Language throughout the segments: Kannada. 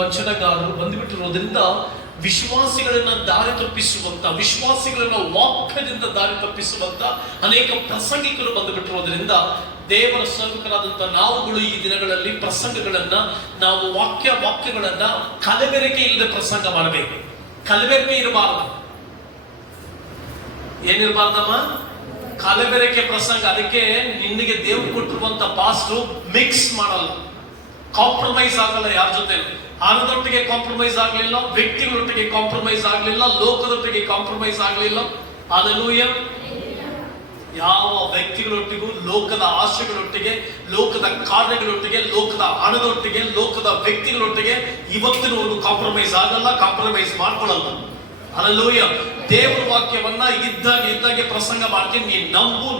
ವಂಚನೆಗಾರರು ಬಂದುಬಿಟ್ಟಿರೋದ್ರಿಂದ ವಿಶ್ವಾಸಿಗಳನ್ನ ದಾರಿ ತಪ್ಪಿಸುವಂತ, ವಿಶ್ವಾಸಿಗಳನ್ನ ವಾಕ್ಯದಿಂದ ದಾರಿ ತಪ್ಪಿಸುವಂತ ಅನೇಕ ಪ್ರಸಂಗಿಕರು ಬಂದುಬಿಟ್ಟಿರೋದ್ರಿಂದ ದೇವರ ಸೇವಕರಾದಂತ ನಾವುಗಳು ಈ ದಿನಗಳಲ್ಲಿ ಪ್ರಸಂಗಗಳನ್ನ, ನಾವು ವಾಕ್ಯಗಳನ್ನ ಕಲಬೆರಕೆ ಇಲ್ಲದೆ ಪ್ರಸಂಗ ಮಾಡಬೇಕು. ಕಲಬೆರಕೆ ಇರಬಾರದು. ಏನಿರಬಾರ್ದಮ್ಮ? ಕಲಬೆರಕೆ ಪ್ರಸಂಗ. ಅದಕ್ಕೆ ನಿನಗೆ ದೇವ್ರು ಕೊಟ್ಟಿರುವಂತ ಪಾಸ್ಟರ್ ಮಿಕ್ಸ್ ಮಾಡಲ್ಲ, ಕಾಂಪ್ರಮೈಸ್ ಆಗಲ್ಲ. ಯಾರ ಜೊತೆ ಹಣದೊಟ್ಟಿಗೆ ಕಾಂಪ್ರಮೈಸ್ ಆಗಲಿಲ್ಲ, ವ್ಯಕ್ತಿಗಳೊಟ್ಟಿಗೆ ಕಾಂಪ್ರಮೈಸ್ ಆಗಲಿಲ್ಲ, ಲೋಕದೊಟ್ಟಿಗೆ ಕಾಂಪ್ರಮೈಸ್ ಆಗಲಿಲ್ಲ. ಹಲ್ಲೆಲೂಯಾ. ಯಾವ ವ್ಯಕ್ತಿಗಳೊಟ್ಟಿಗೂ, ಲೋಕದ ಆಶೆಗಳೊಟ್ಟಿಗೆ, ಲೋಕದ ಕಾರ್ಯಗಳೊಟ್ಟಿಗೆ, ಲೋಕದ ಹಣದೊಟ್ಟಿಗೆ, ಲೋಕದ ವ್ಯಕ್ತಿಗಳೊಟ್ಟಿಗೆ ಇವತ್ತಿನವರೆಗೂ ಕಾಂಪ್ರಮೈಸ್ ಆಗಲ್ಲ, ಕಾಂಪ್ರಮೈಸ್ ಮಾಡ್ಕೊಳ್ಳಲ್ಲ. ಹಲ್ಲೆಲೂಯಾ. ದೇವರ ವಾಕ್ಯವನ್ನ ಇದ್ದಾಗೆ ಪ್ರಸಂಗ ಮಾಡ್ತೀನಿ. ನೀನ್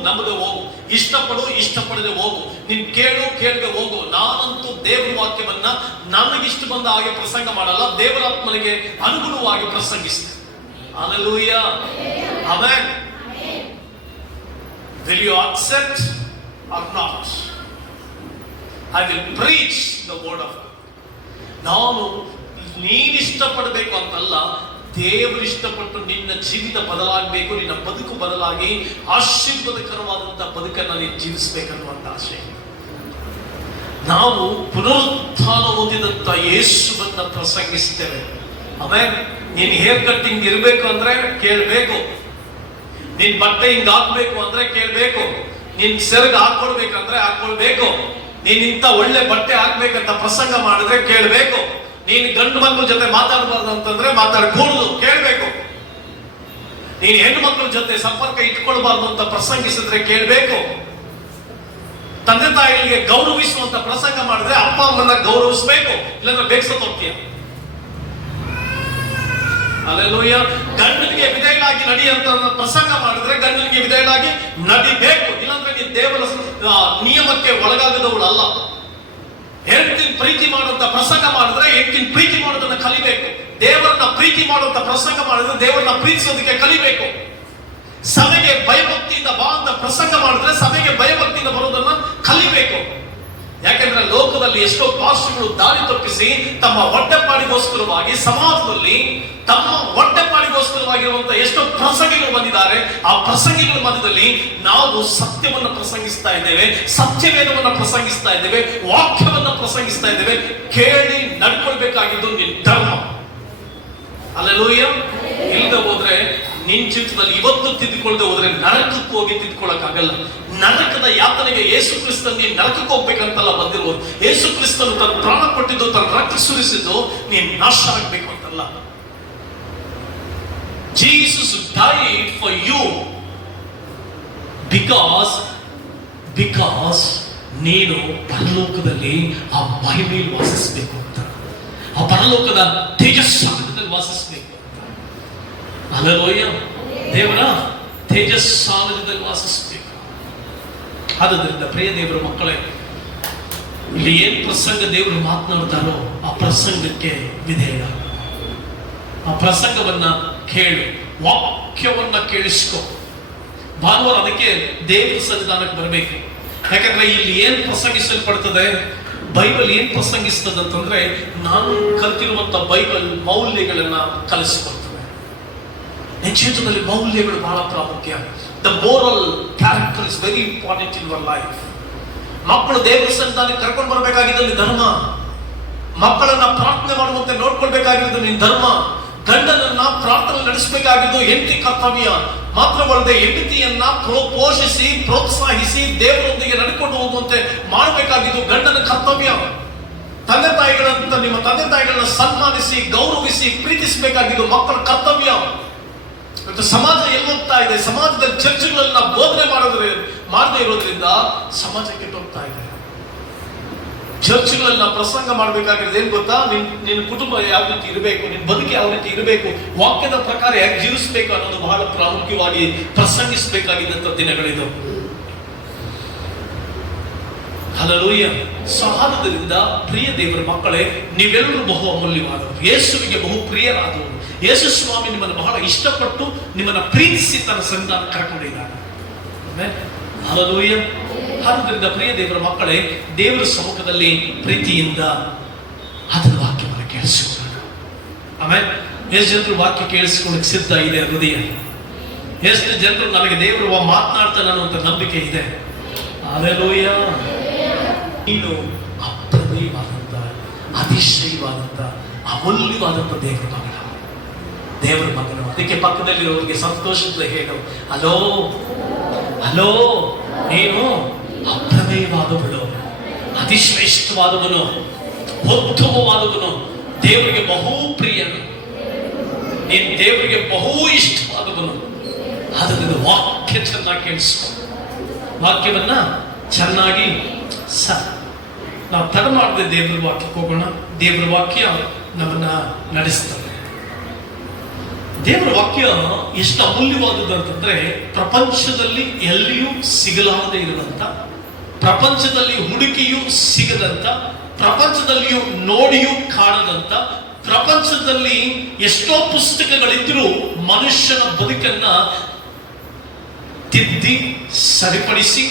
ನಂಬದೆ ಹೋಗು, ಇಷ್ಟಪಡದೆ ಹೋಗು, ನೀನ್ ಕೇಳದೆ ಹೋಗು. ನಾನಂತೂ ದೇವರ ವಾಕ್ಯವನ್ನ ನನಗಿಷ್ಟ ಬಂದ ಹಾಗೆ ಪ್ರಸಂಗ ಮಾಡಲ್ಲ, ದೇವರಾತ್ಮನಿಗೆ ಅನುಗುಣವಾಗಿ ಪ್ರಸಂಗಿಸ್ತೇನೆ. Hallelujah. Amen. Will you accept or not? I will preach the word of God. ನಾನು ನೀನು ಇಷ್ಟಪಡಬೇಕು ಅಂತಲ್ಲ, ದೇವರು ಇಷ್ಟಪಟ್ಟು ನಿನ್ನ ಜೀವಿತ ಬದಲಾಗಬೇಕು, ನಿನ್ನ ಬದುಕು ಬದಲಾಗಿ ಆಶೀರ್ವಾದಕರವಾದಂತಹ ಬದುಕನ್ನು ನೀನು ಜೀವಿಸಬೇಕನ್ನುವಂತ ಆಶೆ. ನಾವು ಪುನರುತ್ಥಾನ ಹೊಂದಿದಂತ ಯೇಸುವನ್ನ ಪ್ರಸಂಗಿಸ್ತೇವೆ. ಆಮೇಲೆ ನೀನ್ ಹೇರ್ ಕಟ್ಟಿಂಗ್ ಇರಬೇಕು ಅಂದ್ರೆ ಕೇಳಬೇಕು, ನಿನ್ ಬಟ್ಟೆ ಹಿಂಗ್ ಹಾಕ್ಬೇಕು ಅಂದ್ರೆ ಕೇಳ್ಬೇಕು, ನಿನ್ ಸೆರಗ್ ಹಾಕೊಳ್ಬೇಕಂದ್ರೆ ಹಾಕೊಳ್ಬೇಕು, ನೀನ್ ಇಂತ ಒಳ್ಳೆ ಬಟ್ಟೆ ಹಾಕ್ಬೇಕಂತ ಪ್ರಸಂಗ ಮಾಡಿದ್ರೆ ಕೇಳ್ಬೇಕು, ನೀನ್ ಗಂಡು ಮಕ್ಕಳ ಜೊತೆ ಮಾತಾಡಬಾರ್ದು ಅಂತಂದ್ರೆ ಮಾತಾಡ್ಕೊಳುದು ಕೇಳ್ಬೇಕು, ನೀನ್ ಹೆಣ್ಣು ಮಕ್ಕಳ ಜೊತೆ ಸಂಪರ್ಕ ಇಟ್ಕೊಳ್ಬಾರ್ದು ಅಂತ ಪ್ರಸಂಗಿಸಿದ್ರೆ ಕೇಳ್ಬೇಕು, ತಂದೆ ತಾಯಿಗಳಿಗೆ ಗೌರವಿಸುವಂತ ಪ್ರಸಂಗ ಮಾಡಿದ್ರೆ ಅಪ್ಪ ಅಮ್ಮನ್ನ ಗೌರವಿಸಬೇಕು, ಇಲ್ಲಾಂದ್ರೆ ಬೇಕ್ಸತ್ ಹೋಗ್ತೀಯ. ಹಲ್ಲೆಲೂಯಾ. ಗಂಡನಿಗೆ ವಿಧೇಯರಾಗಿ ನಡಿ ಅಂತ ಪ್ರಸಂಗ ಮಾಡಿದ್ರೆ ಗಂಡನಿಗೆ ವಿಧೇಯರಾಗಿ ನಡಿಬೇಕು, ಇಲ್ಲಾಂದ್ರೆ ನೀನು ದೇವರ ನಿಯಮಕ್ಕೆ ಒಳಗಾಗದವಳಲ್ಲ. ಹೆಂಡತಿನ ಪ್ರೀತಿ ಮಾಡುವಂತ ಪ್ರಸಂಗ ಮಾಡಿದ್ರೆ ಹೆಂಡತಿನ ಪ್ರೀತಿ ಮಾಡೋದನ್ನ ಕಲಿಬೇಕು. ದೇವರನ್ನ ಪ್ರೀತಿ ಮಾಡುವಂತ ಪ್ರಸಂಗ ಮಾಡಿದ್ರೆ ದೇವರನ್ನ ಪ್ರೀತಿಸೋದಕ್ಕೆ ಕಲಿಬೇಕು. ಸಭೆಗೆ ಭಯಭಕ್ತಿಯಿಂದ ಬಾ ಅಂತ ಪ್ರಸಂಗ ಮಾಡಿದ್ರೆ ಸಭೆಗೆ ಭಯಭಕ್ತಿಯಿಂದ ಬರೋದನ್ನ ಕಲಿಬೇಕು. ಯಾಕೆಂದ್ರೆ ಲೋಕದಲ್ಲಿ ಎಷ್ಟೋ ಪಾಸ್ಟರ್ಗಳು ದಾರಿ ತಪ್ಪಿಸಿ ತಮ್ಮ ಹೊಟ್ಟೆಪಾಡಿಗೋಸ್ಕರವಾಗಿ ಸಮಾಜದಲ್ಲಿ ತಮ್ಮ ಹೊಟ್ಟೆಪಾಡಿಗೋಸ್ಕರವಾಗಿರುವಂತಹ ಎಷ್ಟೋ ಪ್ರಸಂಗಿಗಳು ಬಂದಿದ್ದಾರೆ. ಆ ಪ್ರಸಂಗಿಗಳ ಮಧ್ಯದಲ್ಲಿ ನಾವು ಸತ್ಯವನ್ನು ಪ್ರಸಂಗಿಸ್ತಾ ಇದ್ದೇವೆ, ಸತ್ಯವೇದವನ್ನು ಪ್ರಸಂಗಿಸ್ತಾ ಇದ್ದೇವೆ, ವಾಕ್ಯವನ್ನು ಪ್ರಸಂಗಿಸ್ತಾ ಇದ್ದೇವೆ. ಕೇಳಿ ನಡ್ಕೊಳ್ಬೇಕಾಗಿದ್ದು ನಿನ್ ಧರ್ಮ. ಹಲ್ಲೆಲೂಯಾ. ಇಲ್ಲದೆ ಹೋದ್ರೆ ನಿನ್ ಜೀವಿತದಲ್ಲಿ ಇವತ್ತು ತಿದ್ದುಕೊಳ್ಳದೆ ಹೋದ್ರೆ ನರಕಕ್ಕೆ ಹೋಗಿ ತಿದ್ದುಕೊಳ್ಳಕ್ಕಾಗಲ್ಲ. ನರಕದ ಯಾತನೆಗೆ ಯೇಸು ಕ್ರಿಸ್ತನ್ ನೀನ್ ನರಕಕ್ಕೆ ಹೋಗ್ಬೇಕಂತಲ್ಲ ಬಂದಿರೋದು. ಯೇಸು ಕ್ರಿಸ್ತನು ತನ್ನ ಪ್ರಾಣ ಕೊಟ್ಟಿದ್ದು, ತನ್ನ ರಕ್ತ ಸುರಿಸಿದ್ದು ನೀನ್ ನಾಶ ಆಗ್ಬೇಕು ಅಂತಲ್ಲ. Jesus died for you because ನೀನು ಪರಲೋಕದಲ್ಲಿ ಆ ಮಹಿಮೆಯಲ್ಲಿ ವಾಸಿಸಬೇಕು ಅಂತ, ಆ ಪರಲೋಕದ ತೇಜಸ್ಸಾಗರದಲ್ಲಿ ವಾಸಿಸಬೇಕು ಅಂತ. ಹಲ್ಲೆಲೂಯಾ. ದೇವರ ತೇಜಸ್ಸಾಗರದಲ್ಲಿ ವಾಸಿಸಬೇಕು. ಆದ್ದರಿಂದ ಪ್ರಿಯ ದೇವರ ಮಕ್ಕಳೇ, ಇಲ್ಲಿ ಏನ್ ಪ್ರಸಂಗ ದೇವರು ಮಾತನಾಡ್ತಾರೋ ಆ ಪ್ರಸಂಗಕ್ಕೆ ವಿಧೇಯ, ಆ ಪ್ರಸಂಗವನ್ನ ಕೇಳು, ವಾಕ್ಯವನ್ನ ಕೇಳಿಸ್ಕೊ. ಭಾನುವಾರ ಅದಕ್ಕೆ ದೇವರ ಸನ್ನಿಧಾನಕ್ಕೆ ಬರಬೇಕು. ಯಾಕಂದ್ರೆ ಇಲ್ಲಿ ಏನ್ ಪ್ರಸಂಗಿಸಲ್ಪಡ್ತದೆ, ಬೈಬಲ್ ಏನ್ ಪ್ರಸಂಗಿಸ್ತದೆ ಅಂತಂದ್ರೆ ನಾನು ಕಲ್ತಿರುವಂತ ಬೈಬಲ್ ಮೌಲ್ಯಗಳನ್ನ ಕಲಿಸಿಕೊಡ್ತದೆ. ನಿನ್ನ ಜೀವಿತದಲ್ಲಿ ಮೌಲ್ಯಗಳು ಬಹಳ ಪ್ರಾಮುಖ್ಯ. The moral character is very important in your life. ಮಕ್ಕಳು ದೇವರ ಸನ್ನಿಧಾನಕ್ಕೆ ಕರ್ಕೊಂಡು ಬರಬೇಕಾಗಿದ್ದು ನಿನ್ನ ಧರ್ಮ. ಮಕ್ಕಳನ್ನ ಪ್ರಾರ್ಥನೆ ಮಾಡುವಂತೆ ನೋಡ್ಕೊಳ್ಬೇಕಾಗಿದ್ದು ನಿನ್ನ ಧರ್ಮ. ಗಂಡನನ್ನ ಪ್ರಾರ್ಥನೆ ನಡೆಸಬೇಕಾಗಿದ್ದು ಹೆಂಡತಿ ಕರ್ತವ್ಯ. ಮಾತ್ರವಲ್ಲದೆ ಹೆಂಡತಿಯನ್ನ ಪೋಷಿಸಿ ಪ್ರೋತ್ಸಾಹಿಸಿ ದೇವರೊಂದಿಗೆ ನಡ್ಕೊಂಡು ಹೋಗುವಂತೆ ಮಾಡಬೇಕಾಗಿದ್ದು ಗಂಡನ ಕರ್ತವ್ಯ. ತಂದೆ ತಾಯಿಗಳಂತ ನಿಮ್ಮ ತಂದೆ ತಾಯಿಗಳನ್ನ ಸನ್ಮಾನಿಸಿ ಗೌರವಿಸಿ ಪ್ರೀತಿಸಬೇಕಾಗಿದ್ದು ಮಕ್ಕಳ ಕರ್ತವ್ಯ. ಮತ್ತು ಸಮಾಜ ಎಲ್ಲಿ ಹೋಗ್ತಾ ಇದೆ? ಸಮಾಜದಲ್ಲಿ ಚರ್ಚ್ಗಳನ್ನ ಬೋಧನೆ ಮಾಡದೇ ಇರೋದ್ರಿಂದ ಸಮಾಜ ಕೆಟ್ಟೋಗ್ತಾ ಇದೆ. ಚರ್ಚ್ಗಳನ್ನ ಪ್ರಸಂಗ ಮಾಡಬೇಕಾಗಿರೋದು ಏನ್ ಗೊತ್ತಾ? ನಿನ್ನ ಕುಟುಂಬ ಯಾವ ರೀತಿ ಇರಬೇಕು, ನಿನ್ನ ಬದುಕು ಯಾವ ರೀತಿ ಇರಬೇಕು, ವಾಕ್ಯದ ಪ್ರಕಾರ ಹೇಗೆ ಜೀವಿಸಬೇಕು ಅನ್ನೋದು ಬಹಳ ಪ್ರಾಮುಖ್ಯವಾಗಿ ಪ್ರಸಂಗಿಸಬೇಕಾಗಿದ್ದಂತ ದಿನಗಳಿದು. ಹಲ್ಲೆಲೂಯಾ. ಸಹಾಯದಿಂದ ಪ್ರಿಯ ದೇವರ ಮಕ್ಕಳೇ, ನೀವೆಲ್ಲರೂ ಬಹು ಅಮೂಲ್ಯವಾದವರು, ಯೇಸುವಿಗೆ ಬಹು ಪ್ರಿಯರಾದವರು. ಯೇಸು ಸ್ವಾಮಿ ನಿಮ್ಮನ್ನು ಬಹಳ ಇಷ್ಟಪಟ್ಟು ನಿಮ್ಮನ್ನ ಪ್ರೀತಿಸಿ ತನ್ನ ಸನ್ನಿಧಾನ ಕರ್ಕೊಂಡಿದ್ದಾನೆ. ಹಲ್ಲೆಲೂಯಾ. ಆದ್ದರಿಂದ ಪ್ರಿಯ ದೇವರ ಮಕ್ಕಳೇ, ದೇವರ ಸಮ್ಮುಖದಲ್ಲಿ ಪ್ರೀತಿಯಿಂದ ಅದರ ವಾಕ್ಯವನ್ನು ಕೇಳಿಸಿ. ಆಮೇಲೆ ಎಷ್ಟು ಜನರು ವಾಕ್ಯ ಕೇಳಿಸ್ಕೊಳ್ಳಕ್ಕೆ ಸಿದ್ಧ ಇದೆ ಹೃದಯ? ಎಷ್ಟು ಜನರು ನನಗೆ ದೇವರು ಮಾತನಾಡ್ತಾನೆ ಅನ್ನುವಂಥ ನಂಬಿಕೆ ಇದೆ? ಹಲ್ಲೆಲೂಯ. ನೀನು ಅಪ್ರಮೇಯವಾದಂಥ, ಅತಿಶಯವಾದಂಥ, ಅಮೂಲ್ಯವಾದಂಥ ದೇವರ ಮಗನು. ಅದಕ್ಕೆ ಪಕ್ಕದಲ್ಲಿರೋರಿಗೆ ಸಂತೋಷದ ಹೇಳು, ಹಲೋ ಹಲೋ, ನೀನು ಅಪ್ರಮೇಯವಾದವಳು, ಅತಿಶ್ರೇಷ್ಠವಾದವನು, ಉತ್ತಮವಾದವನು, ದೇವರಿಗೆ ಬಹು ಪ್ರಿಯನು, ನೀನು ದೇವರಿಗೆ ಬಹು ಇಷ್ಟವಾದವನು. ಅದರಿಂದ ವಾಕ್ಯ ಚೆನ್ನಾಗಿ ಕೇಳಿಸ್ಕೊ. ವಾಕ್ಯವನ್ನ ಚೆನ್ನಾಗಿ ನಾವು ತಡ ಮಾಡದೆ ದೇವರ ವಾಕ್ಯಕ್ಕೆ ಹೋಗೋಣ. ದೇವರ ವಾಕ್ಯ ನಮ್ಮನ್ನ ನಡೆಸ್ತದೆ. ದೇವರ ವಾಕ್ಯ ಎಷ್ಟು ಅಮೂಲ್ಯವಾದದ್ದು ಅಂತಂದ್ರೆ, ಪ್ರಪಂಚದಲ್ಲಿ ಎಲ್ಲಿಯೂ ಸಿಗಲಾರದೆ ಇರುವಂತ, ಪ್ರಪಂಚದಲ್ಲಿ ಹುಡುಕಿಯೂ ಸಿಗದಂತ, ಪ್ರಪಂಚದಲ್ಲಿಯೂ ನೋಡಿಯೂ ಕಾಣದಂತ, ಪ್ರಪಂಚದಲ್ಲಿ ಎಷ್ಟೋ ಪುಸ್ತಕಗಳಿದ್ರೂ ಮನುಷ್ಯನ ಬದುಕನ್ನ ತಿದ್ದಿ ಸರಿಪಡಿಸಿ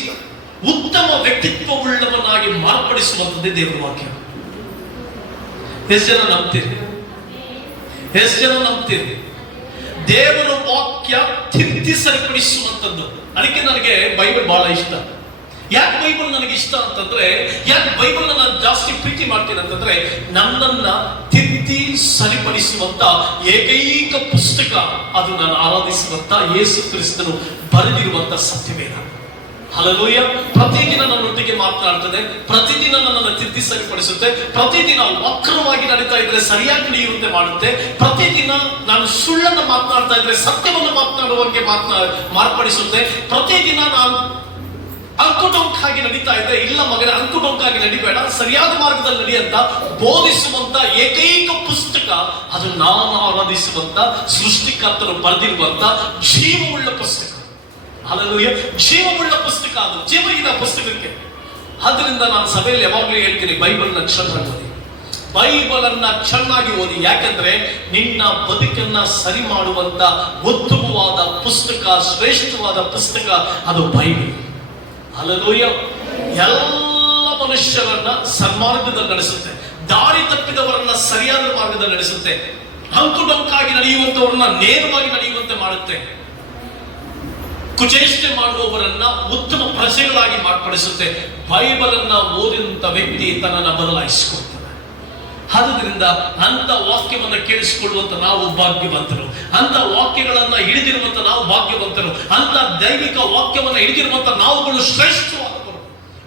ಉತ್ತಮ ವ್ಯಕ್ತಿತ್ವವುಳ್ಳವನಾಗಿ ಮಾರ್ಪಡಿಸುವಂಥದ್ದೇ ದೇವರ ವಾಕ್ಯ. ಎಷ್ಟು ಜನ ನಂಬ್ತೀರಿ? ಎಷ್ಟು ಜನ ನಂಬ್ತೀರಿ? ದೇವರ ವಾಕ್ಯ ತಿದ್ದಿ ಸರಿಪಡಿಸುವಂಥದ್ದು. ಅದಕ್ಕೆ ನನಗೆ ಬೈಬಲ್ ಬಹಳ ಇಷ್ಟ. ಯಾಕೆ ಬೈಬಲ್ ನನಗೆ ಇಷ್ಟ ಅಂತಂದ್ರೆ, ಯಾಕೆ ಬೈಬಲ್ ನಾನು ಜಾಸ್ತಿ ಪ್ರೀತಿ ಮಾಡ್ತೀನಿ ಅಂತಂದ್ರೆ, ನನ್ನನ್ನ ತಿದ್ದಿ ಸರಿಪಡಿಸುವಂತ ಏಕೈಕ ಪುಸ್ತಕ ಅದು ನಾನು ಆರಾಧಿಸುವಂತ ಯೇಸು ಕ್ರಿಸ್ತನು ಬರೆದಿರುವಂತ ಸತ್ಯವೇದ. ಹಲ್ಲೆಲೂಯ. ಪ್ರತಿದಿನ ನನ್ನೊಟ್ಟಿಗೆ ಮಾತನಾಡ್ತದೆ, ಪ್ರತಿದಿನ ನನ್ನನ್ನು ತಿದ್ದಿ ಸರಿಪಡಿಸುತ್ತೆ, ಪ್ರತಿದಿನ ವಕ್ರವಾಗಿ ನಡೀತಾ ಇದ್ರೆ ಸರಿಯಾಗಿ ನಡೆಯುವಂತೆ ಮಾಡುತ್ತೆ, ಪ್ರತಿದಿನ ನಾನು ಸುಳ್ಳನ್ನು ಮಾತನಾಡ್ತಾ ಇದ್ರೆ ಸತ್ಯವನ್ನು ಮಾತನಾಡುವಂತೆ ಮಾರ್ಪಡಿಸುತ್ತೆ, ಪ್ರತಿದಿನ ನಾನು ಅಂಕುಡೊಂಕಾಗಿ ನಡೀತಾ ಇದ್ರೆ ಇಲ್ಲ ಮಗನ ಅಂಕುಡೊಂಕಾಗಿ ನಡಿಬೇಡ, ಸರಿಯಾದ ಮಾರ್ಗದಲ್ಲಿ ನಡಿಯಂತ ಬೋಧಿಸುವಂತ ಏಕೈಕ ಪುಸ್ತಕ ಅದು ನಾನು ಆರಾಧಿಸುವಂತ ಸೃಷ್ಟಿಕರ್ತರು ಬರೆದಿರುವಂತ ಜೀವವುಳ್ಳ ಪುಸ್ತಕ. ಹಲ್ಲೆಲೂಯ. ಜೀವವುಳ್ಳ ಪುಸ್ತಕ, ಅದು ಜೀವವಿನ ಪುಸ್ತಕಕ್ಕೆ. ಆದ್ರಿಂದ ನಾನು ಸಭೆಯಲ್ಲಿ ಯಾವಾಗಲೂ ಹೇಳ್ತೀನಿ, ಬೈಬಲ್ನ ಚೆನ್ನಾಗಿ ಓದಿ, ಬೈಬಲ್ ಅನ್ನ ಚೆನ್ನಾಗಿ ಓದಿ. ಯಾಕಂದ್ರೆ ನಿನ್ನ ಬದುಕನ್ನ ಸರಿ ಮಾಡುವಂತ ಉತ್ತಮವಾದ ಪುಸ್ತಕ, ಶ್ರೇಷ್ಠವಾದ ಪುಸ್ತಕ ಅದು ಬೈಬಲ್. ಹಲ್ಲೆಲೂಯ. ಎಲ್ಲ ಮನುಷ್ಯರನ್ನ ಸನ್ಮಾರ್ಗದಲ್ಲಿ ನಡೆಸುತ್ತೆ, ದಾರಿ ತಪ್ಪಿದವರನ್ನ ಸರಿಯಾದ ಮಾರ್ಗದಲ್ಲಿ ನಡೆಸುತ್ತೆ, ಅಂಕುಡೊಂಕಾಗಿ ನಡೆಯುವಂತವರನ್ನ ನೇರವಾಗಿ ನಡೆಯುವಂತೆ ಮಾಡುತ್ತೆ, ಕುಚೇಷ್ಟೆ ಮಾಡುವವರನ್ನ ಉತ್ತಮ ಪ್ರಜೆಗಳಾಗಿ ಮಾರ್ಪಡಿಸುತ್ತೆ. ಬೈಬಲ್ ಅನ್ನ ಓದಿದಂತ ವ್ಯಕ್ತಿ ತನ್ನನ್ನು ಬದಲಾಯಿಸಿಕೊಳ್ತಾನೆ. ಆದ್ದರಿಂದ ಅಂತ ವಾಕ್ಯವನ್ನ ಕೇಳಿಸಿಕೊಳ್ಳುವಂತ ನಾವು ಭಾಗ್ಯವಂತರು, ಅಂತ ವಾಕ್ಯಗಳನ್ನ ಹಿಡಿದಿರುವಂತ ನಾವು ಭಾಗ್ಯವಂತರು, ಅಂತ ದೈವಿಕ ವಾಕ್ಯವನ್ನ ಹಿಡಿದಿರುವಂತ ನಾವುಗಳು ಶ್ರೇಷ್ಠವಾದವರು.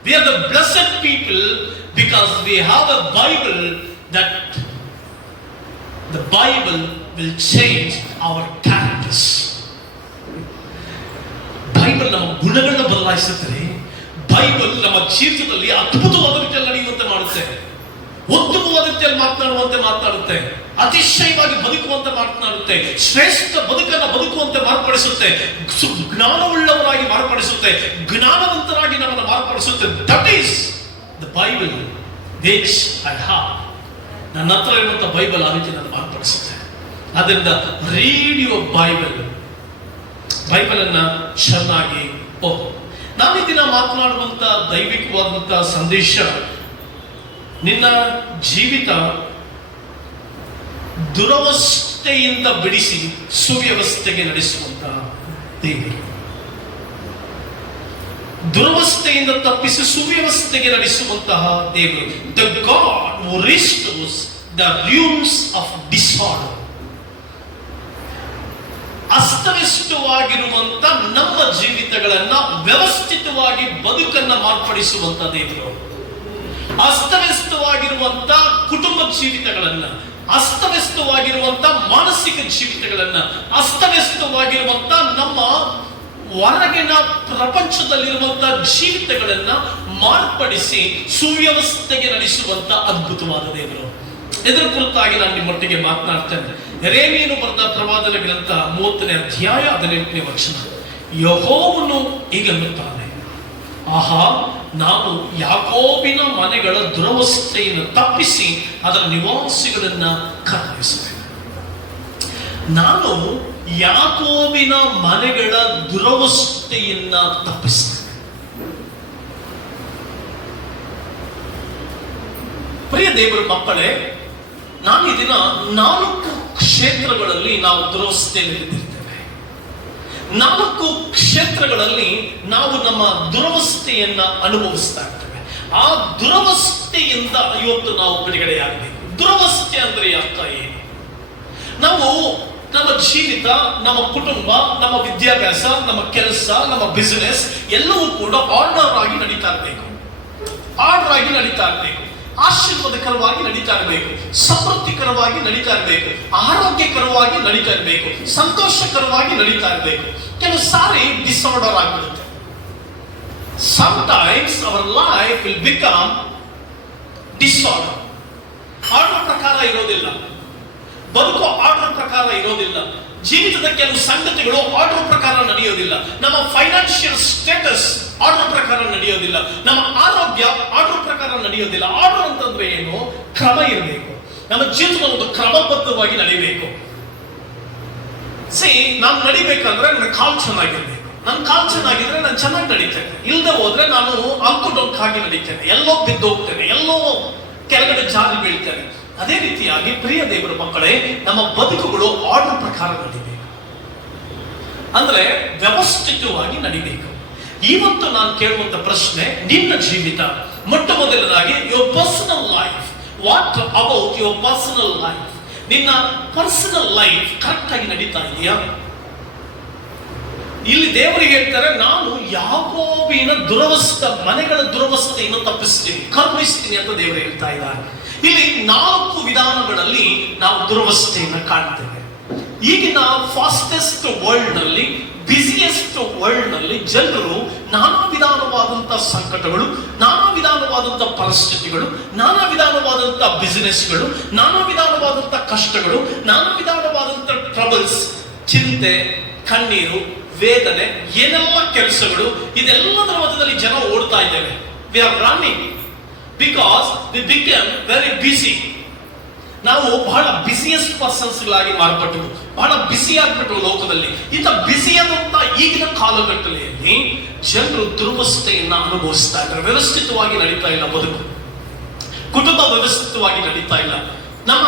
We are the blessed people because we have a Bible that the Bible will change our characters. Bible ನಮ್ಮ ಗುಣಗಳನ್ನ ಬದಲಾಯಿಸುತ್ತದೆ. ಬೈಬಲ್ ನಮ್ಮ ಜೀವಿತದಲ್ಲಿ ಅದ್ಭುತವಾದ ರೀತಿಯಲ್ಲಿ ನಡೆಯುವಂತೆ ಮಾಡುತ್ತೆ, ಉತ್ತಮವಾದ ರೀತಿಯಲ್ಲಿ ಮಾತನಾಡುತ್ತೆ, ಅತಿಶಯವಾಗಿ ಬದುಕುವಂತೆ ಮಾತನಾಡುತ್ತೆ, ಶ್ರೇಷ್ಠ ಬದುಕನ್ನು ಬದುಕುವಂತೆ ಮಾರ್ಪಡಿಸುತ್ತೆ, ಜ್ಞಾನವುಳ್ಳವರಾಗಿ ಮಾರ್ಪಡಿಸುತ್ತೆ, ಜ್ಞಾನವಂತರಾಗಿ ನಮ್ಮನ್ನು ಮಾರ್ಪಡಿಸುತ್ತೆ. That is the Bible which I have. ನನ್ನ ಹತ್ರ ಇರುವಂತ ಬೈಬಲ್ ಆ ರೀತಿ ನಾನು ಮಾರ್ಪಡಿಸುತ್ತೆ. ಆದ್ದರಿಂದ ರೀಡ್ ಯುವರ್ ಬೈಬಲ್. ಬೈಬಲ್ ಅನ್ನ ಚೆನ್ನಾಗಿ ಓದು. ನಾನು ಈ ದಿನ ಮಾತನಾಡುವಂತ ದೈವಿಕವಾದಂತ ಸಂದೇಶ, ನಿನ್ನ ಜೀವಿತ ದುರವಸ್ಥೆಯಿಂದ ಬಿಡಿಸಿ ಸುವ್ಯವಸ್ಥೆಗೆ ನಡೆಸುವಂತ ದೇವರು, ದುರವಸ್ಥೆಯಿಂದ ತಪ್ಪಿಸಿ ಸುವ್ಯವಸ್ಥೆಗೆ ನಡೆಸುವಂತಹ ದೇವರು. The God who restores the rooms of disorder. ಅಸ್ತವ್ಯಸ್ತವಾಗಿರುವಂತ ನಮ್ಮ ಜೀವಿತಗಳನ್ನ ವ್ಯವಸ್ಥಿತವಾಗಿ ಬದುಕನ್ನ ಮಾರ್ಪಡಿಸುವಂತ ದೇವರು. ಅಸ್ತವ್ಯಸ್ತವಾಗಿರುವಂತ ಕುಟುಂಬ ಜೀವಿತಗಳನ್ನ, ಅಸ್ತವ್ಯಸ್ತವಾಗಿರುವಂತ ಮಾನಸಿಕ ಜೀವಿತಗಳನ್ನ, ಅಸ್ತವ್ಯಸ್ತವಾಗಿರುವಂತ ನಮ್ಮ ಹೊರಗಿನ ಪ್ರಪಂಚದಲ್ಲಿರುವಂತ ಜೀವಿತಗಳನ್ನ ಮಾರ್ಪಡಿಸಿ ಸುವ್ಯವಸ್ಥೆಗೆ ನಡೆಸುವಂತ ಅದ್ಭುತವಾದ ದೇವರು. ಇದರ ಕುರಿತಾಗಿ ನಾನು ನಿಮ್ಮೊಟ್ಟಿಗೆ ಮಾತನಾಡ್ತೇನೆ. ಯೆರೆಮೀಯನು ಬರೆದ ಪ್ರವಾದನ ಗ್ರಂಥ 30ನೇ ಅಧ್ಯಾಯ 18ನೇ ವಚನ. ಯೆಹೋವನು ಹೀಗೆನ್ನುತ್ತಾನೆ, ಆಹಾ, ನಾನು ಯಾಕೋಬಿನ ಮನೆಗಳ ದುರವಸ್ಥೆಯನ್ನು ತಪ್ಪಿಸಿ ಅದರ ನಿವಾಸಿಗಳನ್ನ ಕರುಣಿಸುತ್ತೇನೆ. ನಾನು ಯಾಕೋಬಿನ ಮನೆಗಳ ದುರವಸ್ಥೆಯನ್ನ ತಪ್ಪಿಸ್ತೇನೆ. ಪ್ರಿಯ ದೇವರ ಮಕ್ಕಳೇ, ನಾನು ಈ ದಿನ 4 ಕ್ಷೇತ್ರಗಳಲ್ಲಿ ನಾವು ದುರವಸ್ಥೆಯಲ್ಲಿ ಬಿದ್ದಿರ್ತೇವೆ. 4 ಕ್ಷೇತ್ರಗಳಲ್ಲಿ ನಾವು ನಮ್ಮ ದುರವಸ್ಥೆಯನ್ನ ಅನುಭವಿಸ್ತಾ ಇರ್ತೇವೆ. ಆ ದುರವಸ್ಥೆಯಿಂದ ಇವತ್ತು ನಾವು ಬಿಡುಗಡೆಯಾಗಬೇಕು. ದುರವಸ್ಥೆ ಅಂದ್ರೆ ಅರ್ಥ ಏನು? ನಾವು ನಮ್ಮ ಜೀವಿತ, ನಮ್ಮ ಕುಟುಂಬ, ನಮ್ಮ ವಿದ್ಯಾಭ್ಯಾಸ, ನಮ್ಮ ಕೆಲಸ, ನಮ್ಮ ಬಿಸಿನೆಸ್ ಎಲ್ಲವೂ ಕೂಡ ಆರ್ಡರ್ ಆಗಿ ನಡೀತಾ ಇರಬೇಕು. ಆರ್ಡರ್ ಆಗಿ ನಡೀತಾ ಇರಬೇಕು. ಆಶೀರ್ವಾದಕರವಾಗಿ ನಡೀತಾ ಇರಬೇಕು. ಸಮೃದ್ಧಿಕರವಾಗಿ ನಡೀತಾ ಇರಬೇಕು. ಆರೋಗ್ಯಕರವಾಗಿ ನಡೀತಾ ಇರಬೇಕು. ಸಂತೋಷಕರವಾಗಿ ನಡೀತಾ ಇರಬೇಕು. ಕೆಲವು ಸಾರಿ ಡಿಸಾರ್ಡರ್ ಆಗಿಬಿಡುತ್ತೆ. Sometimes our life will become disorder. Order ಪ್ರಕಾರ ಇರೋದಿಲ್ಲ. ಬದುಕು ಆರ್ಡರ್ ಪ್ರಕಾರ ಇರೋದಿಲ್ಲ. ಜೀವಿತದ ಕೆಲವು ಸಂಗತಿಗಳು ಆರ್ಡರ್ ಪ್ರಕಾರ ನಡೆಯೋದಿಲ್ಲ. ನಮ್ಮ ಫೈನಾನ್ಷಿಯಲ್ ಸ್ಟೇಟಸ್ ಆರ್ಡರ್ ಪ್ರಕಾರ ನಡೆಯೋದಿಲ್ಲ. ನಮ್ಮ ಆರೋಗ್ಯ ಆರ್ಡರ್ ಪ್ರಕಾರ ನಡೆಯೋದಿಲ್ಲ. ಆರ್ಡರ್ ಅಂತಂದ್ರೆ ಏನು? ಕ್ರಮ ಇರಬೇಕು. ನಮ್ಮ ಜೀವಿತ ಒಂದು ಕ್ರಮಬದ್ಧವಾಗಿ ನಡಿಬೇಕು. ನಾನು ನಡಿಬೇಕಂದ್ರೆ ನನ್ನ ಕಾಲು ಚೆನ್ನಾಗಿರ್ಬೇಕು. ನನ್ನ ಕಾಲು ಚೆನ್ನಾಗಿದ್ರೆ ನಾನು ಚೆನ್ನಾಗಿ ನಡೀತೇನೆ. ಇಲ್ಲದೆ ಹೋದ್ರೆ ನಾನು ಅಂಕುಡೊಂಕಾಗಿ ನಡೀತೇನೆ. ಎಲ್ಲೋ ಬಿದ್ದು ಹೋಗ್ತೇನೆ, ಎಲ್ಲೋ ಕೆಳಗಡೆ ಜಾರಿ ಬೀಳ್ತೇನೆ. ಅದೇ ರೀತಿಯಾಗಿ ಪ್ರಿಯ ದೇವರ ಮಕ್ಕಳೇ, ನಮ್ಮ ಬದುಕುಗಳು ಆರ್ಡರ್ ಪ್ರಕಾರ ನಡಿಬೇಕು. ಅಂದ್ರೆ ವ್ಯವಸ್ಥಿತವಾಗಿ ನಡಿಬೇಕು. ಇವತ್ತು ನಾನು ಕೇಳುವಂತ ಪ್ರಶ್ನೆ, ನಿನ್ನ ಜೀವಿತ ಮೊಟ್ಟ ಮೊದಲದಾಗಿ your personal life. What about your personal life? ನಿನ್ನ ಪರ್ಸನಲ್ ಲೈಫ್ ಕರೆಕ್ಟ್ ಆಗಿ ನಡೀತಾ ಇದೆಯಾ? ಇಲ್ಲಿ ದೇವರಿಗೆ ಹೇಳ್ತಾರೆ, ನಾನು ಯಾಕೋಬಿನ ದುರವಸ್ಥೆ, ಮನೆಗಳ ದುರವಸ್ಥೆಯನ್ನು ತಪ್ಪಿಸ್ತೀನಿ, ಕರುಣಿಸ್ತೀನಿ ಅಂತ ದೇವರು ಹೇಳ್ತಾ ಇದ್ದಾರೆ. ಇಲ್ಲಿ 4 ವಿಧಾನಗಳಲ್ಲಿ ನಾವು ದುರವಸ್ಥೆಯನ್ನು ಕಾಣ್ತೇವೆ. ಈಗಿನ ಫಾಸ್ಟೆಸ್ಟ್ ವರ್ಲ್ಡ್ ನಲ್ಲಿ, ಬಿಸಿಯೆಸ್ಟ್ ವರ್ಲ್ಡ್ ನಲ್ಲಿ ಜನರು ನಾನಾ ವಿಧಾನವಾದಂತಹ ಸಂಕಟಗಳು, ನಾನಾ ವಿಧಾನವಾದಂತಹ ಪರಿಸ್ಥಿತಿಗಳು, ನಾನಾ ವಿಧಾನವಾದಂತಹ ಬಿಸಿನೆಸ್ಗಳು, ನಾನಾ ವಿಧಾನವಾದಂತಹ ಕಷ್ಟಗಳು, ನಾನಾ ವಿಧಾನವಾದಂತಹ ಟ್ರಬಲ್ಸ್, ಚಿಂತೆ, ಕಣ್ಣೀರು, ವೇದನೆ, ಏನೆಲ್ಲ ಕೆಲಸಗಳು, ಇದೆಲ್ಲದರ ಮಧ್ಯದಲ್ಲಿ ಜನ ಓಡ್ತಾ ಇದ್ದೇವೆ. We are running because we become very busy. ನಾವು ಬಹಳ ಬಿಸಿಯೆಸ್ಟ್ ಪರ್ಸನ್ಸ್ಗಳಾಗಿ ಮಾರ್ಪಟ್ಟು, ಬಹಳ ಬಿಸಿ ಆಗ್ಬಿಟ್ಟು ಲೋಕದಲ್ಲಿ. ಇಂಥ ಬಿಸಿಯಾದಂತ ಈಗಿನ ಕಾಲಘಟ್ಟದಲ್ಲಿ ಜನರು ದುರವಸ್ಥೆಯನ್ನ ಅನುಭವಿಸ್ತಾ ಇದ್ದಾರೆ. ವ್ಯವಸ್ಥಿತವಾಗಿ ನಡೀತಾ ಇಲ್ಲ ಬದುಕು. ಕುಟುಂಬ ವ್ಯವಸ್ಥಿತವಾಗಿ ನಡೀತಾ ಇಲ್ಲ. ನಮ್ಮ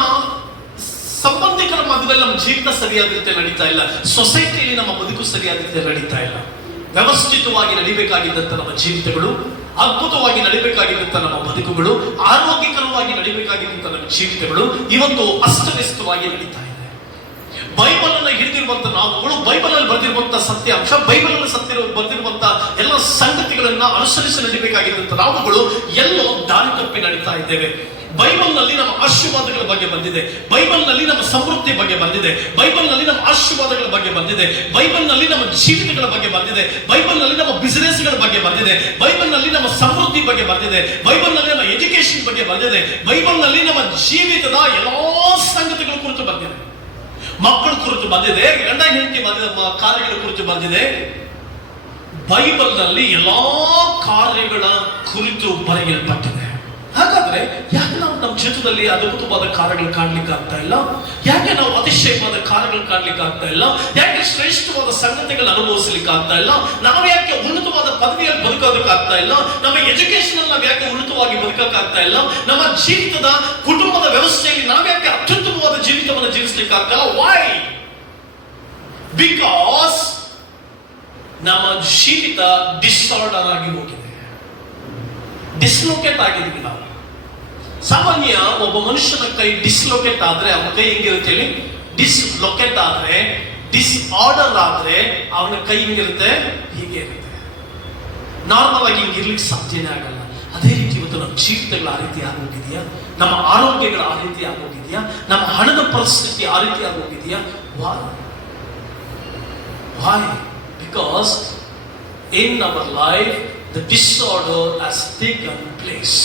ಸಂಬಂಧಿಕರ ಮಧ್ಯದಲ್ಲಿ ನಮ್ಮ ಜೀವಿತ ಸರಿಯಾದ ರೀತಿ ನಡೀತಾ ಇಲ್ಲ. ಸೊಸೈಟಿಯಲ್ಲಿ ನಮ್ಮ ಬದುಕು ಸರಿಯಾದ ರೀತಿ ನಡೀತಾ ಇಲ್ಲ. ವ್ಯವಸ್ಥಿತವಾಗಿ ನಡಿಬೇಕಾಗಿದ್ದಂತ ನಮ್ಮ ಜೀವಿತಗಳು, ಅದ್ಭುತವಾಗಿ ನಡಿಬೇಕಾಗಿದ್ದಂತ ನಮ್ಮ ಬದುಕುಗಳು, ಆರೋಗ್ಯಕರವಾಗಿ ನಡಿಬೇಕಾಗಿದ್ದಂತ ನಮ್ಮ ಜೀವಿತಗಳು ಇವತ್ತು ಅಸ್ತವ್ಯಸ್ತವಾಗಿ ನಡೀತಾ ಇದೆ. ಬೈಬಲ್ ಅನ್ನ ಹಿಡಿದಿರುವಂತ ನಾವುಗಳು, ಬೈಬಲ್ ಅಲ್ಲಿ ಬರೆದಿರುವಂತಹ ಸತ್ಯಾಂಶ, ಬೈಬಲ್ ಅಲ್ಲಿ ಬರೆದಿರುವಂತಹ ಎಲ್ಲ ಸಂಗತಿಗಳನ್ನ ಅನುಸರಿಸಿ ನಡಿಬೇಕಾಗಿದ್ದಂತ ನಾವುಗಳು ಎಲ್ಲೋ ದಾರಿ ತಪ್ಪಿ ನಡೀತಾ ಇದ್ದೇವೆ. ಬೈಬಲ್ ನಲ್ಲಿ ನಮ್ಮ ಆಶೀರ್ವಾದಗಳ ಬಗ್ಗೆ ಬಂದಿದೆ. ಬೈಬಲ್ ನಲ್ಲಿ ನಮ್ಮ ಸಮೃದ್ಧಿ ಬಗ್ಗೆ ಬಂದಿದೆ. ಬೈಬಲ್ ನಲ್ಲಿ ನಮ್ಮ ಆಶೀರ್ವಾದಗಳ ಬಗ್ಗೆ ಬಂದಿದೆ. ಬೈಬಲ್ ನಲ್ಲಿ ನಮ್ಮ ಜೀವಿತಗಳ ಬಗ್ಗೆ ಬಂದಿದೆ. ಬೈಬಲ್ ನಲ್ಲಿ ನಮ್ಮ ಬಿಸಿನೆಸ್ ಗಳ ಬಗ್ಗೆ ಬಂದಿದೆ. ಬೈಬಲ್ ನಲ್ಲಿ ನಮ್ಮ ಸಮೃದ್ಧಿ ಬಗ್ಗೆ ಬಂದಿದೆ. ಬೈಬಲ್ ನಲ್ಲಿ ನಮ್ಮ ಎಜುಕೇಶನ್ ಬಗ್ಗೆ ಬಂದಿದೆ. ಬೈಬಲ್ ನಲ್ಲಿ ನಮ್ಮ ಜೀವಿತದ ಎಲ್ಲಾ ಸಂಗತಿಗಳ ಕುರಿತು ಬಂದಿದೆ. ಮಕ್ಕಳ ಕುರಿತು ಬಂದಿದೆ. ಗಂಡ ಹೆಂಡತಿ ಕಾರ್ಯಗಳ ಕುರಿತು ಬಂದಿದೆ. ಬೈಬಲ್ ನಲ್ಲಿ ಎಲ್ಲಾ ಕಾರ್ಯಗಳ ಕುರಿತು ಬರೆಯಲ್ಪಟ್ಟಿದೆ. ಹಾಗಾದ್ರೆ ಯಾಕೆ ನಾವು ನಮ್ಮ ಜೀವಿತದಲ್ಲಿ ಅದ್ಭುತವಾದ ಕಾರ್ಯಗಳು ಕಾಣ್ಲಿಕ್ಕೆ ಆಗ್ತಾ ಇಲ್ಲ? ಯಾಕೆ ನಾವು ಅತಿಶಯವಾದ ಕಾರ್ಯಗಳು ಕಾಣ್ಲಿಕ್ಕೆ ಆಗ್ತಾ ಇಲ್ಲ? ಯಾಕೆ ಶ್ರೇಷ್ಠವಾದ ಸಂಗತಿಗಳು ಅನುಭವಿಸ್ಲಿಕ್ಕೆ ಆಗ್ತಾ ಇಲ್ಲ? ನಾವು ಯಾಕೆ ಉನ್ನತವಾದ ಪದವಿಯಲ್ಲಿ ಬದುಕೋದಕ್ಕೆ ಆಗ್ತಾ ಇಲ್ಲ? ನಮ್ಮ ಎಜುಕೇಶನ್ ಅಲ್ಲಿ ನಾವು ಯಾಕೆ ಉನ್ನತವಾಗಿ ಬದುಕಕ್ಕೆ ಆಗ್ತಾ ಇಲ್ಲ? ನಮ್ಮ ಜೀವಿತದ ಕುಟುಂಬದ ವ್ಯವಸ್ಥೆಯಲ್ಲಿ ನಾವು ಯಾಕೆ ಅತ್ಯುತ್ತಮವಾದ ಜೀವಿತವನ್ನು ಜೀವಿಸ್ಲಿಕ್ಕೆ ಆಗ್ತಾ ಇಲ್ಲ? ವೈ? ಬಿಕಾಸ್ ನಮ್ಮ ಜೀವಿತ ಡಿಸಾರ್ಡರ್ ಆಗಿ ಹೋಗಿದೆ. ಡಿಸ್ಲೋಕೇಟ್ ಆಗಿದ್ವಿ ನಾವು. ಸಾಮಾನ್ಯ ಒಬ್ಬ ಮನುಷ್ಯನ ಕೈ ಡಿಸ್ಲೋಕೇಟ್ ಆದ್ರೆ ಅವನ ಕೈ ಹೆಂಗಿರುತ್ತೆ ಹೇಳಿ? ಡಿಸ್ಲೋಕೇಟ್ ಆದ್ರೆ, ಡಿಸ್ಆರ್ಡರ್ ಆದ್ರೆ ಅವನ ಕೈ ಹೆಂಗಿರುತ್ತೆ? ಹೀಗೆ ಇರುತ್ತೆ. ನಾರ್ಮಲ್ ಆಗಿ ಹಿಂಗಿರ್ಲಿಕ್ಕೆ ಸಾಧ್ಯನೇ ಆಗಲ್ಲ. ಅದೇ ರೀತಿ ಇವತ್ತು ನಮ್ಮ ಜೀವಿತಗಳು ಆ ರೀತಿ ಆಗೋಗಿದೆಯಾ? ನಮ್ಮ ಆರೋಗ್ಯಗಳು ಆ ರೀತಿ ಆಗೋಗಿದೆಯಾ? ನಮ್ಮ ಹಣದ ಪರಿಸ್ಥಿತಿ ಆ ರೀತಿ ಆಗೋಗಿದೆಯಾ? Why? Because in our life the disorder has taken place.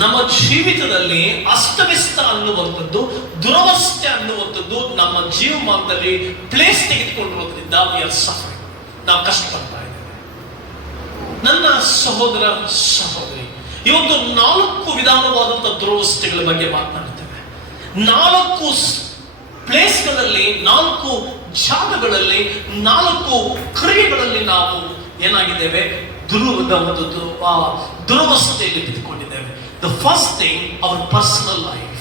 ನಮ್ಮ ಜೀವಿತದಲ್ಲಿ ಅಸ್ತವ್ಯಸ್ತ ಅನ್ನುವಂಥದ್ದು, ದುರವಸ್ಥೆ ಅನ್ನುವಂಥದ್ದು ನಮ್ಮ ಜೀವಮಾನದಲ್ಲಿ ಪ್ಲೇಸ್ ತೆಗೆದುಕೊಂಡಿರೋದ್ರಿಂದ ನಾವು ಕಷ್ಟಪಡ್ತಾ ಇದ್ದೇವೆ. ನನ್ನ ಸಹೋದರ ಸಹೋದರಿ, ಇವತ್ತು 4 ವಿಧಾನವಾದಂತಹ ದುರವಸ್ಥೆಗಳ ಬಗ್ಗೆ ಮಾತನಾಡ್ತೇವೆ. 4 ಪ್ಲೇಸ್ಗಳಲ್ಲಿ, 4 ಜಾಗಗಳಲ್ಲಿ, 4 ಕ್ರಿಯೆಗಳಲ್ಲಿ ನಾವು ಏನಾಗಿದ್ದೇವೆ? ದುರವಸ್ಥೆಯಲ್ಲಿ ಬಿದ್ದುಕೊಂಡಿದ್ದೇವೆ. The first thing, our personal life.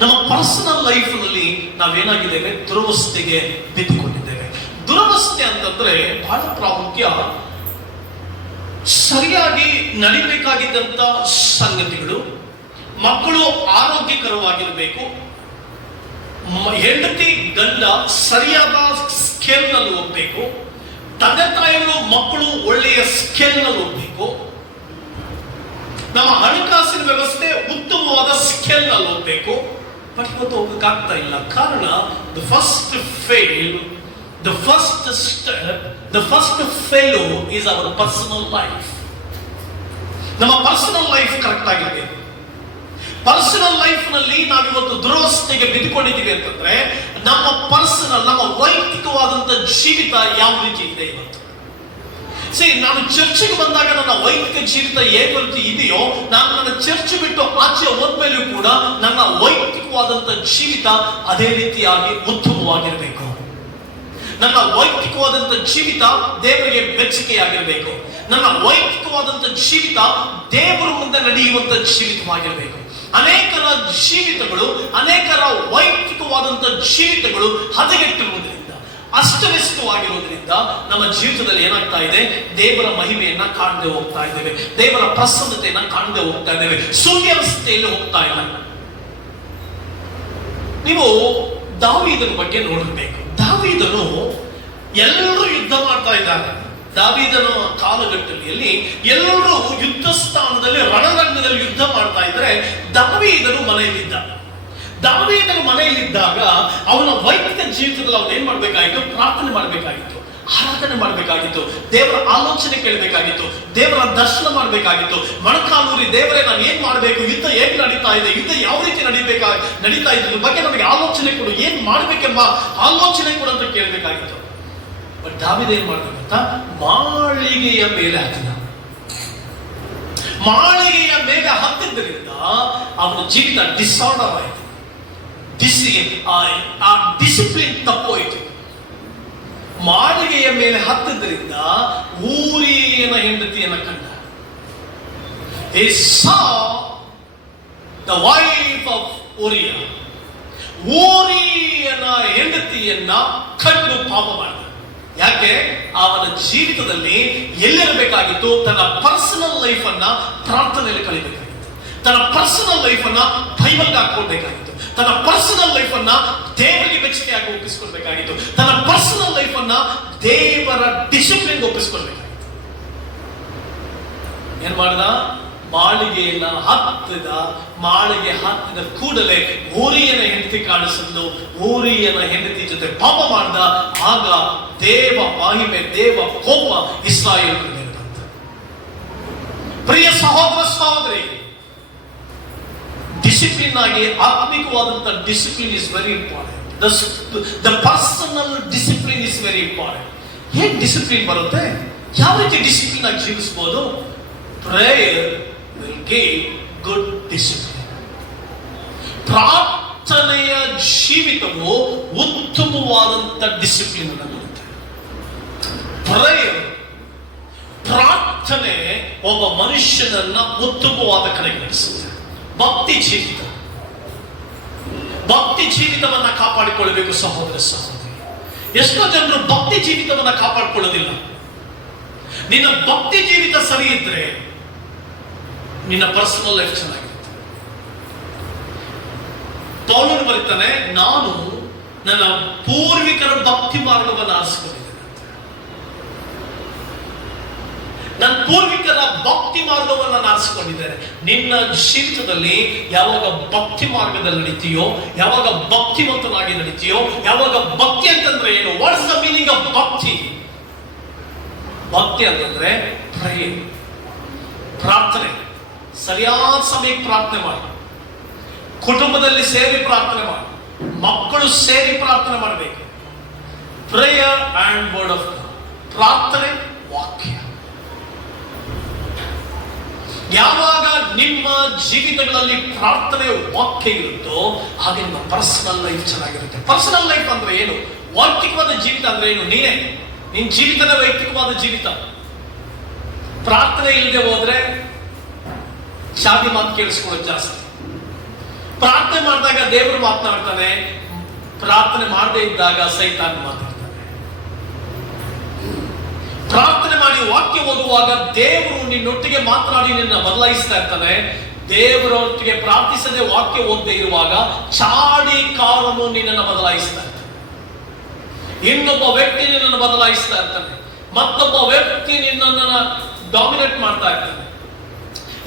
ನಮ್ಮ ಪರ್ಸನಲ್ ಲೈಫ್ ನಲ್ಲಿ ನಾವೇನಾಗಿದ್ದೇವೆ, ದುರವಸ್ಥೆಗೆ ಬಿದ್ದುಕೊಂಡಿದ್ದೇವೆ. ದುರವಸ್ಥೆ ಅಂತಂದ್ರೆ ಬಹಳ ಪ್ರಾಮುಖ್ಯ. ಸರಿಯಾಗಿ ನಡಿಬೇಕಾಗಿದ್ದಂತ ಸಂಗತಿಗಳು, ಮಕ್ಕಳು ಆರೋಗ್ಯಕರವಾಗಿರಬೇಕು, ಹೆಂಡತಿ ಗಂಡ ಸರಿಯಾದ ಸ್ಕೇಲ್ ನಲ್ಲಿ ಹೋಗ್ಬೇಕು, ತಂದೆ ತಾಯಿಗಳು ಮಕ್ಕಳು ಒಳ್ಳೆಯ ಸ್ಕೇಲ್ ನಲ್ಲಿ ಹೋಗ್ಬೇಕು, ನಮ್ಮ ಹಣಕಾಸಿನ ವ್ಯವಸ್ಥೆ ಉತ್ತಮವಾದ ಸ್ಕೇಲ್ ನಲ್ಲಿ ಹೋಗ್ಬೇಕು. ಬಟ್ ಇವತ್ತು ಹೋಗಕ್ಕಾಗ್ತಾ ಇಲ್ಲ. ಕಾರಣ the first fail is our personal life. ನಮ್ಮ ಪರ್ಸನಲ್ ಲೈಫ್ ಕರೆಕ್ಟ್ ಆಗಿರಬೇಕು. ಪರ್ಸನಲ್ ಲೈಫ್ ನಲ್ಲಿ ನಾವಿವತ್ತು ದುರವಸ್ಥೆಗೆ ಬಿದ್ದುಕೊಂಡಿದ್ದೀವಿ ಅಂತಂದ್ರೆ ನಮ್ಮ ವೈಯಕ್ತಿಕವಾದಂತ ಜೀವಿತ ಯಾವ ರೀತಿ ಇದೆ ಇವತ್ತು. ನಾನು ಚರ್ಚಿಗೆ ಬಂದಾಗ ನನ್ನ ವೈಯಕ್ತಿಕ ಜೀವಿತ ಏನು ರೀತಿ ಇದೆಯೋ, ನಾನು ನನ್ನ ಚರ್ಚ್ ಬಿಟ್ಟು ಆಚೆ ಹೋದ್ಮೇಲೂ ಕೂಡ ನನ್ನ ವೈಯಕ್ತಿಕವಾದಂತ ಜೀವಿತ ಅದೇ ರೀತಿಯಾಗಿ ಉತ್ತಮವಾಗಿರಬೇಕು. ನನ್ನ ವೈಯಕ್ತಿಕವಾದಂತ ಜೀವಿತ ದೇವರಿಗೆ ಮೆಚ್ಚುಗೆಯಾಗಿರಬೇಕು. ನನ್ನ ವೈಯಕ್ತಿಕವಾದಂತ ಜೀವಿತ ದೇವರ ಮುಂದೆ ನಡೆಯುವಂತ ಜೀವಿತವಾಗಿರಬೇಕು. ಅನೇಕರ ಜೀವಿತಗಳು, ಅನೇಕರ ವೈಯಕ್ತಿಕವಾದಂತ ಜೀವಿತಗಳು ಹದಗೆಟ್ಟಿರುವುದರಿಂದ, ಅಸ್ತವ್ಯಸ್ತವಾಗಿರುವುದರಿಂದ ನಮ್ಮ ಜೀವಿತದಲ್ಲಿ ಏನಾಗ್ತಾ ಇದೆ, ದೇವರ ಮಹಿಮೆಯನ್ನ ಕಾಣದೆ ಹೋಗ್ತಾ ಇದ್ದೇವೆ, ದೇವರ ಪ್ರಸನ್ನತೆಯನ್ನ ಕಾಣದೆ ಹೋಗ್ತಾ ಇದ್ದೇವೆ, ಸುವ್ಯವಸ್ಥೆಯಲ್ಲಿ ಹೋಗ್ತಾ ಇಲ್ಲ. ನೀವು ದಾವೀದನ ಬಗ್ಗೆ ನೋಡಬೇಕು. ದಾವೀದನು ಎಲ್ಲರೂ ಯುದ್ಧ ಮಾಡ್ತಾ ಇದ್ದಾರೆ. ದಾವೀದನ ಕಾಲಘಟ್ಟದಲ್ಲಿ ಎಲ್ಲರೂ ಯುದ್ಧ ಸ್ಥಾನದಲ್ಲಿ ರಣರಂಗದಲ್ಲಿ ಯುದ್ಧ ಮಾಡ್ತಾ ಇದ್ರೆ ದಾವೀದನು ಮನೆಯಲ್ಲಿದ್ದ. ದಾವೀದನು ಮನೆಯಲ್ಲಿದ್ದಾಗ ಅವನ ವೈಯಕ್ತಿಕ ಜೀವಿತದಲ್ಲಿ ಅವನು ಏನ್ ಮಾಡ್ಬೇಕಾಗಿತ್ತು, ಪ್ರಾರ್ಥನೆ ಮಾಡಬೇಕಾಗಿತ್ತು, ಆರಾಧನೆ ಮಾಡಬೇಕಾಗಿತ್ತು, ದೇವರ ಆಲೋಚನೆ ಕೇಳಬೇಕಾಗಿತ್ತು, ದೇವರ ದರ್ಶನ ಮಾಡಬೇಕಾಗಿತ್ತು. ಮೊಣಕಾಲೂರಿ ದೇವರೇ ನಾನು ಏನ್ ಮಾಡಬೇಕು, ಯುದ್ಧ ಹೇಗೆ ನಡೀತಾ ಇದೆ, ಯುದ್ಧ ಯಾವ ರೀತಿ ನಡೀತಾ ಇದ್ರ ಬಗ್ಗೆ ನನಗೆ ಆಲೋಚನೆ ಕೊಡು, ಏನ್ ಮಾಡ್ಬೇಕೆಂಬ ಆಲೋಚನೆ ಕೊಡು ಅಂತ ಕೇಳಬೇಕಾಗಿತ್ತು. ಬಟ್ ದಾವೀದ ಏನ್ ಮಾಡ್ಬೇಕಂತ, ಮಾಳಿಗೆಯ ಮೇಲೆ ಹತ್ತಿದ. ಮಾಳಿಗೆಯ ಮೇಲೆ ಹತ್ತಿದ್ದರಿಂದ ಅವನ ಜೀವಿತ ಡಿಸಾರ್ಡರ್ ಆಯಿತು. ಡಿಸಿಪ್ಲಿನ್ ತಪ್ಪೋಯ್ತು. ಮಾಳಿಗೆಯ ಮೇಲೆ ಹತ್ತಿದ್ರಿಂದ ಊರಿಯನ ಹೆಂಡತಿಯನ್ನ ಕಂಡ. He saw the wife of Uriah. ಊರಿಯನ ಹೆಂಡತಿಯನ್ನ ಕಂಡು ಪಾಪ ಮಾಡಿದ. ಯಾಕೆ? ಅವನ ಜೀವಿತದಲ್ಲಿ ಎಲ್ಲಿರಬೇಕಾಗಿತ್ತು, ತನ್ನ ಪರ್ಸನಲ್ ಲೈಫ್ ಅನ್ನ ಪ್ರಾರ್ಥನೆಯಲ್ಲಿ ಕಳಿಬೇಕಾಗಿತ್ತು, ತನ್ನ ಪರ್ಸನಲ್ ಲೈಫ್ ಅನ್ನ ಬೈಬಲ್ಗೆ ಹಾಕೊಳ್ಬೇಕಾಗಿತ್ತು, ತನ್ನ ಪರ್ಸನಲ್ ಲೈಫ್ ಅನ್ನ ದೇವರಿಗೆ ಮೆಚ್ಚುಗೆಯಾಗಿ ಒಪ್ಪಿಸ್ಕೊಳ್ಬೇಕಾಗಿತ್ತು, ತನ್ನ ಪರ್ಸನಲ್ ಲೈಫ್ ಅನ್ನ ದೇವರ ಡಿಸಿಪ್ಲಿನ್ ಒಪ್ಪಿಸ್ಕೊಳ್ಬೇಕಾಗಿತ್ತು. ಏನ್ ಮಾಡ್ದ? ಮಾಳಿಗೆಯನ್ನ ಮಾಳಿಗೆ ಹತ್ತಿದ ಕೂಡಲೇ ಊರಿಯನ ಹೆಂಡತಿ ಕಾಣಿಸಲು ಊರಿಯನ ಹೆಂಡತಿ ಜೊತೆ ಪಾಪ ಮಾಡ್ದ. ಆಗ ದೇವ ಮಹಿಮೆ, ದೇವ ಕೋಪ ಇಸ್ರಾಯೇಲ್ ಮೇಲೆ ಬಂತು. ಪ್ರಿಯ ಸಹೋದರ ಸಹೋದರಿ, ಡಿಸಿಪ್ಲಿನ್ ಆಗಿ ಆತ್ಮಿಕವಾದಂತ discipline is very important. The personal discipline is very important. ಹೇಗೆ ಡಿಸಿಪ್ಲಿನ್ ಬರುತ್ತೆ? ಯಾವ ರೀತಿ ಡಿಸಿಪ್ಲಿನ್ ಆಗಿ ಜೀವಿಸಬಹುದು? Prayer will give good discipline. ಪ್ರಾರ್ಥನೆಯ ಜೀವಿತವು ಉತ್ತಮವಾದಂತ ಡಿಸಿಪ್ಲಿನ್ ಅನ್ನು ಕೊಡುತ್ತೆ. ಪ್ರೇಯರ್, ಪ್ರಾರ್ಥನೆ ಒಬ್ಬ ಮನುಷ್ಯನನ್ನ ಉತ್ತಮವಾದ ಕಡೆಗೆ ನಡೆಸುತ್ತೆ. ಭಕ್ತಿ ಜೀವಿತವನ್ನ ಕಾಪಾಡಿಕೊಳ್ಳಬೇಕು ಸಹೋದರ ಸಹೋದರಿ. ಎಷ್ಟೋ ಜನರು ಭಕ್ತಿ ಜೀವಿತವನ್ನ ಕಾಪಾಡಿಕೊಳ್ಳೋದಿಲ್ಲ. ನಿನ್ನ ಭಕ್ತಿ ಜೀವಿತ ಸರಿ ಇದ್ರೆ ನಿನ್ನ ಪರ್ಸನಲ್ ಲೈಫ್ ಚೆನ್ನಾಗಿರುತ್ತೆ. ಪೌಲನು ಬರೀತಾನೆ, ನಾನು ನನ್ನ ಪೂರ್ವಿಕರ ಭಕ್ತಿ ಮಾರ್ಗವನ್ನು ಆರಿಸಿಕೊಂಡಿದ್ದೇನೆ. ನನ್ನ ಪೂರ್ವಿಕರ ಭಕ್ತಿ ಮಾರ್ಗವನ್ನು ಆರಿಸಿಕೊಂಡಿದ್ದೇನೆ. ನಿನ್ನ ಜೀವಿತದಲ್ಲಿ ಯಾವಾಗ ಭಕ್ತಿ ಮಾರ್ಗದಲ್ಲಿ ನಡೀತೀಯೋ, ಯಾವಾಗ ಭಕ್ತಿವಂತನಾಗಿ ನಡೀತೀಯೋ, ಯಾವಾಗ ಭಕ್ತಿ ಅಂತಂದ್ರೆ ಏನು? What is the meaning of ಭಕ್ತಿ? ಭಕ್ತಿ ಅಂತಂದ್ರೆ ಪ್ರೇಯರ್, ಪ್ರಾರ್ಥನೆ. ಸರಿಯಾದ ಸಮಯಕ್ಕೆ ಪ್ರಾರ್ಥನೆ ಮಾಡಿ, ಕುಟುಂಬದಲ್ಲಿ ಸೇರಿ ಪ್ರಾರ್ಥನೆ ಮಾಡಿ, ಮಕ್ಕಳು ಸೇರಿ ಪ್ರಾರ್ಥನೆ ಮಾಡಬೇಕು. Prayer and word of god, ಪ್ರಾರ್ಥನೆ, ವಾಕ್ಯ. ಯಾವಾಗ ನಿಮ್ಮ ಜೀವಿತಗಳಲ್ಲಿ ಪ್ರಾರ್ಥನೆ, ವಾಕ್ಯ ಇರುತ್ತೋ ಆಗ ನಿಮ್ಮ ಪರ್ಸನಲ್ ಲೈಫ್ ಚೆನ್ನಾಗಿರುತ್ತೆ. ಪರ್ಸನಲ್ ಲೈಫ್ ಅಂದ್ರೆ ಏನು? ವೈಯಕ್ತಿಕವಾದ ಜೀವಿತ ಅಂದ್ರೆ ಏನು? ನಿನ್ನ ಜೀವಿತನೇ ವೈಯಕ್ತಿಕವಾದ ಜೀವಿತ. ಪ್ರಾರ್ಥನೆ ಇಲ್ಲದೆ ಹೋದ್ರೆ ಶಾದಿ ಮಾತು ಕೇಳಿಸ್ಕೊಳ್ಳೋದು ಜಾಸ್ತಿ. ಪ್ರಾರ್ಥನೆ ಮಾಡ್ತಾ ಮಾಡಿದಾಗ ದೇವರು ಮಾತನಾಡ್ತಾನೆ, ಪ್ರಾರ್ಥನೆ ಮಾಡದೇ ಇದ್ದಾಗ ಸೈತಾನ್ ಮಾತಾಡ್ತಾನೆ. ಪ್ರಾರ್ಥನೆ ಮಾಡಿ ವಾಕ್ಯ ಓದುವಾಗ ದೇವರು ನಿನ್ನೊಟ್ಟಿಗೆ ಮಾತನಾಡಿ ನಿನ್ನ ಬದಲಾಯಿಸ್ತಾ ಇರ್ತಾನೆ. ದೇವರೊಟ್ಟಿಗೆ ಪ್ರಾರ್ಥಿಸದೆ ವಾಕ್ಯ ಓದದೇ ಇರುವಾಗ ಚಾಡಿಕಾರನು ನಿನ್ನನ್ನು ಬದಲಾಯಿಸ್ತಾ ಇರ್ತಾನೆ. ಇನ್ನೊಬ್ಬ ವ್ಯಕ್ತಿ ನಿನ್ನನ್ನು ಬದಲಾಯಿಸ್ತಾ ಇರ್ತಾನೆ. ಮತ್ತೊಬ್ಬ ವ್ಯಕ್ತಿ ನಿನ್ನನ್ನು ಡಾಮಿನೇಟ್ ಮಾಡ್ತಾ ಇರ್ತಾನೆ.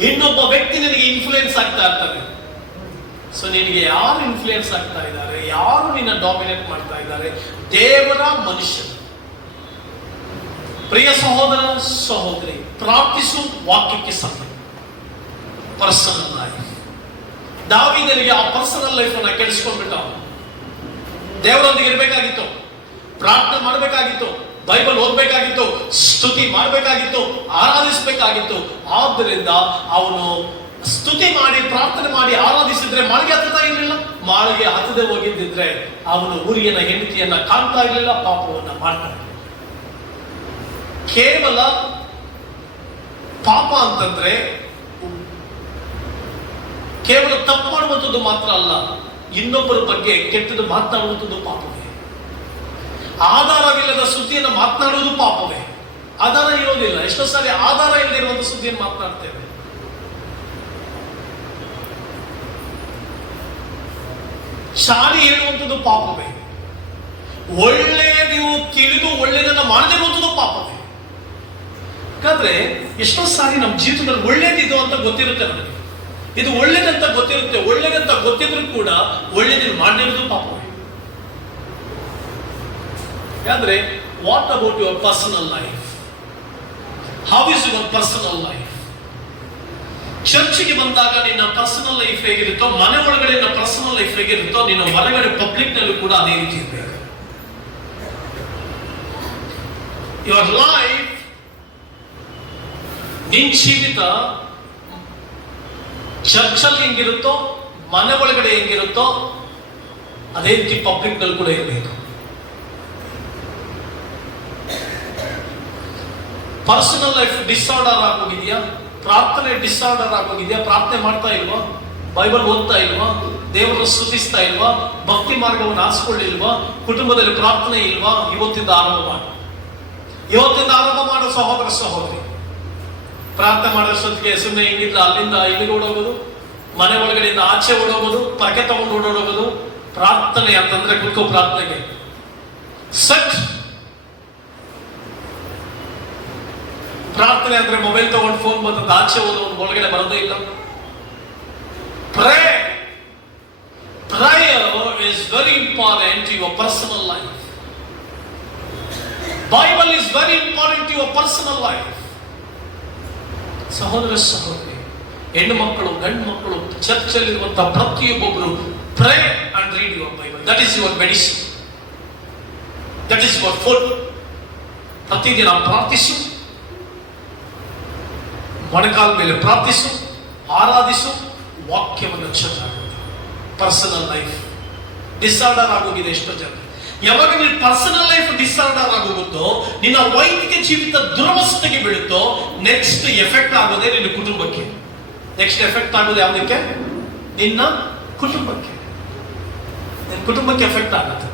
ಇನ್ನೊಬ್ಬ ವ್ಯಕ್ತಿ ನಿನಗೆ ಇನ್ಫ್ಲೂಯೆನ್ಸ್ ಆಗ್ತಾ ಇರ್ತಾನೆ. ಸೊ ನಿನಗೆ ಯಾರು ಇನ್ಫ್ಲೂಯೆನ್ಸ್ ಆಗ್ತಾ ಇದ್ದಾರೆ, ಯಾರು ನಿನ್ನ ಡಾಮಿನೇಟ್ ಮಾಡ್ತಾ ಇದ್ದಾರೆ? ದೇವರ ಮನುಷ್ಯರು. ಪ್ರಿಯ ಸಹೋದರ ಸಹೋದರಿ, ಪ್ರಾರ್ಥಿಸು ವಾಕ್ಯಕ್ಕೆ ಸಂಬಂಧ. Personal life. ದಾವೀದನಿಗೆ ಆ ಪರ್ಸನಲ್ ಲೈಫ್ ಅನ್ನ ಕೆಡಿಸ್ಕೊಂಡ್ಬಿಟ್ಟ. ದೇವರೊಂದಿಗೆ ಇರಬೇಕಾಗಿತ್ತು, ಪ್ರಾರ್ಥನೆ ಮಾಡಬೇಕಾಗಿತ್ತು, ಬೈಬಲ್ ಓದಬೇಕಾಗಿತ್ತು, ಸ್ತುತಿ ಮಾಡಬೇಕಾಗಿತ್ತು, ಆರಾಧಿಸಬೇಕಾಗಿತ್ತು. ಆದ್ದರಿಂದ ಅವನು ಸ್ತುತಿ ಮಾಡಿ ಪ್ರಾರ್ಥನೆ ಮಾಡಿ ಆರಾಧಿಸಿದ್ರೆ ಮಾಳಿಗೆ ಹತ್ತುತ್ತಾ ಇರಲಿಲ್ಲ. ಮಾಳಿಗೆ ಹತ್ತದೆ ಹೋಗಿದ್ದಿದ್ರೆ ಅವನು ಊರಿಯನ ಹೆಂಡತಿಯನ್ನ ಕಾಣ್ತಾ ಇರಲಿಲ್ಲ, ಪಾಪವನ್ನ ಮಾಡ್ತಾ ಇರಲಿಲ್ಲ. ಕೇವಲ ಪಾಪ ಅಂತಂದ್ರೆ ಕೇವಲ ತಪ್ಪು ಮಾಡುವಂಥದ್ದು ಮಾತ್ರ ಅಲ್ಲ, ಇನ್ನೊಬ್ಬರ ಬಗ್ಗೆ ಕೆಟ್ಟದ್ದು ಮಾತನಾಡುವಂಥದ್ದು ಪಾಪವೇ. ಆಧಾರವಿಲ್ಲದ ಸುದ್ದಿಯನ್ನು ಮಾತನಾಡುವುದು ಪಾಪವೇ. ಆಧಾರ ಇರೋದಿಲ್ಲ. ಎಷ್ಟೋ ಸಾರಿ ಆಧಾರ ಇಲ್ಲದಿರುವಂತಹ ಸುದ್ದಿಯನ್ನು ಮಾತನಾಡ್ತೇವೆ. ಶಾರಿ ಹೇಳುವಂಥದ್ದು ಪಾಪವೇ. ಒಳ್ಳೆಯದು ತಿಳಿದು ಒಳ್ಳೆಯದನ್ನ ಮಾಡದಿರುವಂಥದ್ದು ಪಾಪವೇ. ಯಾಕಂದ್ರೆ ಎಷ್ಟೋ ಸಾರಿ ನಮ್ಮ ಜೀವಿತದಲ್ಲಿ ಒಳ್ಳೇದಿದು ಅಂತ ಗೊತ್ತಿರುತ್ತೆ, ನಮಗೆ ಇದು ಒಳ್ಳೇದಂತ ಗೊತ್ತಿರುತ್ತೆ. ಒಳ್ಳೇದಂತ ಗೊತ್ತಿದ್ರು ಕೂಡ ಒಳ್ಳೇದನ್ನು ಮಾಡದಿರೋದು ಪಾಪವೇ. ಯಾಕಂದ್ರೆ what about your personal life? How is your personal life? ಚರ್ಚಿಗೆ ಬಂದಾಗ ನಿನ್ನ ಪರ್ಸನಲ್ ಲೈಫ್ ಹೇಗಿರುತ್ತೋ, ಮನೆ ಒಳಗಡೆ ನಿನ್ನ ಪರ್ಸನಲ್ ಲೈಫ್ ಹೇಗಿರುತ್ತೋ, ನಿನ್ನ ಹೊರಗಡೆ ಪಬ್ಲಿಕ್ ನಲ್ಲೂ ಕೂಡ ಅದೇ ರೀತಿ ಇರಬೇಕು. ಯುವರ್ ಲೈಫ್, ನಿನ್ ಜೀವಿತ ಚರ್ಚಲ್ಲಿ ಹೆಂಗಿರುತ್ತೋ, ಮನೆ ಒಳಗಡೆ ಹೆಂಗಿರುತ್ತೋ ಅದೇ ರೀತಿ ಪಬ್ಲಿಕ್ ನಲ್ಲಿ ಕೂಡ ಇರಬೇಕು. ಪರ್ಸನಲ್ ಲೈಫ್ ಡಿಸಾರ್ಡರ್ ಆಗೋಗಿದೆಯಾ? ಪ್ರಾರ್ಥನೆ ಡಿಸಾರ್ಡರ್ ಆಗೋಗಿದೆಯಾ? ಪ್ರಾರ್ಥನೆ ಮಾಡ್ತಾ ಇಲ್ವಾ? ಬೈಬಲ್ ಓದ್ತಾ ಇಲ್ವಾ? ದೇವರನ್ನು ಸ್ತುತಿಸ್ತಾ ಇಲ್ವಾ? ಭಕ್ತಿ ಮಾರ್ಗವನ್ನು ಆರಿಸಿಕೊಳ್ಳಿಲ್ವಾ? ಕುಟುಂಬದಲ್ಲಿ ಪ್ರಾರ್ಥನೆ ಇಲ್ವಾ? ಇವತ್ತಿಂದ ಆರಂಭ ಮಾಡು. ಇವತ್ತಿಂದ ಆರಂಭ ಮಾಡು ಸಹೋದರ ಸಹೋದರಿ. ಪ್ರಾರ್ಥನೆ ಮಾಡೋಷ್ಟೊತ್ತಿಗೆ ಸುಮ್ಮನೆ ಹಿಂಗಿಲ್ಲ, ಅಲ್ಲಿಂದ ಇಲ್ಲಿಗೆ ಓಡೋಗೋದು, ಮನೆ ಒಳಗಡೆಯಿಂದ ಆಚೆ ಓಡೋಗೋದು, ಪರಕೆ ತಗೊಂಡು ಓಡೋಗೋದು. ಪ್ರಾರ್ಥನೆ ಅಂತಂದ್ರೆ ಕುತ್ಕೋ ಪ್ರಾರ್ಥನೆಗೆ. ಸಟ್ ಪ್ರಾರ್ಥನೆ ಅಂದ್ರೆ ಮೊಬೈಲ್ ತಗೊಂಡು ಫೋನ್ ಬಂದ ಆಚೆ ಹೋದವನು ಒಳಗಡೆ ಬರೋದೇ ಇಲ್ಲ. Prayer is very important to your personal life. Bible is very important to your personal life. ಸಹೋದರ ಸಹೋದರಿ, ಹೆಣ್ಣು ಮಕ್ಕಳು ಗಂಡು ಮಕ್ಕಳು ಚರ್ಚಲ್ಲಿರುವಂತಹ ಪ್ರತಿಯೊಬ್ಬೊಬ್ಬರು pray and read your Bible. That is your medicine. That is your food. ಪ್ರತಿದಿನ ಪ್ರಾರ್ಥಿಸು, ಮೊಣಕಾಲ ಮೇಲೆ ಪ್ರಾರ್ಥಿಸು, ಆರಾಧಿಸು, ವಾಕ್ಯವನ್ನು ಚೆನ್ನಾಗಿ. ಪರ್ಸನಲ್ ಲೈಫ್ ಡಿಸಾರ್ಡರ್ ಆಗೋಗಿದೆ ಎಷ್ಟೋ ಜನ. ಯಾವಾಗ ನಿನ್ನ ಪರ್ಸನಲ್ ಲೈಫ್ ಡಿಸಾರ್ಡರ್ ಆಗೋಗುತ್ತೋ, ನಿನ್ನ ವೈಯಕ್ತಿಕ ಜೀವಿತ ದುರವಸ್ಥೆಗೆ ಬೀಳುತ್ತೋ, ನೆಕ್ಸ್ಟ್ ಎಫೆಕ್ಟ್ ಆಗೋದೇ ನಿನ್ನ ಕುಟುಂಬಕ್ಕೆ. ನೆಕ್ಸ್ಟ್ ಎಫೆಕ್ಟ್ ಆಗೋದು ಯಾವುದಕ್ಕೆ? ನಿನ್ನ ಕುಟುಂಬಕ್ಕೆ. ನಿನ್ನ ಕುಟುಂಬಕ್ಕೆ ಎಫೆಕ್ಟ್ ಆಗುತ್ತೆ.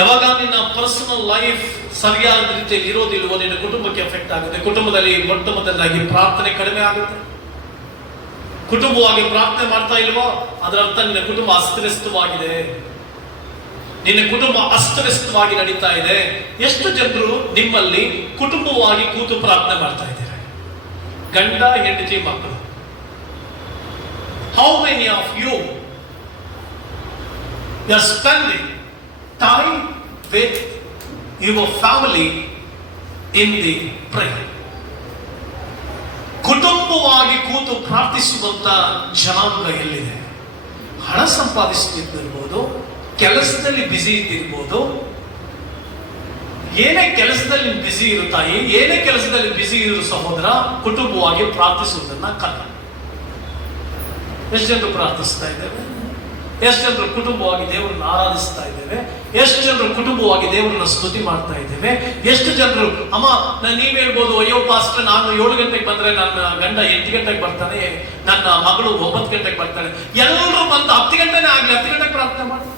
ಯಾವಾಗ ನಿನ್ನ ಪರ್ಸನಲ್ ಲೈಫ್ ಸರಿಯಾದ ರೀತಿಯಲ್ಲಿ ಇರೋದಿಲ್ವೋ, ನಿನ್ನ ಕುಟುಂಬಕ್ಕೆ ಎಫೆಕ್ಟ್ ಆಗುತ್ತೆ. ಕುಟುಂಬದಲ್ಲಿ ಮೊಟ್ಟ ಮೊದಲಾಗಿ ಪ್ರಾರ್ಥನೆ ಕಡಿಮೆ ಆಗುತ್ತೆ. ಕುಟುಂಬವಾಗಿ ಪ್ರಾರ್ಥನೆ ಮಾಡ್ತಾ ಇಲ್ವೋ, ಅದರ ಅರ್ಥ ನಿನ್ನ ಕುಟುಂಬ ಅಸ್ತವ್ಯಸ್ತವಾಗಿದೆ. ನಿನ್ನ ಕುಟುಂಬ ಅಸ್ತವ್ಯಸ್ತವಾಗಿ ನಡೀತಾ ಇದೆ. ಎಷ್ಟು ಜನರು ನಿಮ್ಮಲ್ಲಿ ಕುಟುಂಬವಾಗಿ ಕೂತು ಪ್ರಾರ್ಥನೆ ಮಾಡ್ತಾ ಇದ್ದಾರೆ? ಗಂಡ ಹೆಂಡತಿ ಮಕ್ಕಳು. How many of you are spending time with your family in the prayer? ಕುಟುಂಬವಾಗಿ ಕೂತು ಪ್ರಾರ್ಥಿಸುವಂತ ಜನಾಂಗ ಎಲ್ಲಿದೆ? ಹಣ ಸಂಪಾದಿಸುತ್ತಿರ್ಬೋದು, ಕೆಲಸದಲ್ಲಿ ಬ್ಯುಸಿ ಇದ್ದಿರ್ಬೋದು. ಏನೇ ಕೆಲಸದಲ್ಲಿ ಬ್ಯುಸಿ ಇರುತ್ತಾಯಿ, ಏನೇ ಕೆಲಸದಲ್ಲಿ ಬ್ಯುಸಿ ಇರೋ ಸಹೋದರ, ಕುಟುಂಬವಾಗಿ ಪ್ರಾರ್ಥಿಸುವುದನ್ನ ಕಲ. ಎಷ್ಟು ಜನರು ಪ್ರಾರ್ಥಿಸ್ತಾ ಇದ್ದೇವೆ? ಎಷ್ಟು ಜನರು ಕುಟುಂಬವಾಗಿ ದೇವರನ್ನು ಆರಾಧಿಸ್ತಾ ಇದ್ದೇವೆ? ಎಷ್ಟು ಜನರು ಕುಟುಂಬವಾಗಿ ದೇವರನ್ನ ಸ್ತುತಿ ಮಾಡ್ತಾ ಇದ್ದೇವೆ? ಎಷ್ಟು ಜನರು ಅಮ್ಮ ನೀವ್ ಹೇಳ್ಬೋದು, ಅಯ್ಯೋ ಪಾಸ್ಟರ್ ನಾನು 7 ಗಂಟೆಗೆ ಬಂದ್ರೆ ನನ್ನ ಗಂಡ 8 ಗಂಟೆಗೆ ಬರ್ತಾನೆ, ನನ್ನ ಮಗಳು 9 ಗಂಟೆಗೆ ಬರ್ತಾಳೆ. ಎಲ್ಲರೂ ಬಂದು 10 ಗಂಟೆನೇ ಆಗ್ಲಿ, 10 ಗಂಟೆಗೆ ಪ್ರಾರ್ಥನೆ ಮಾಡಿ.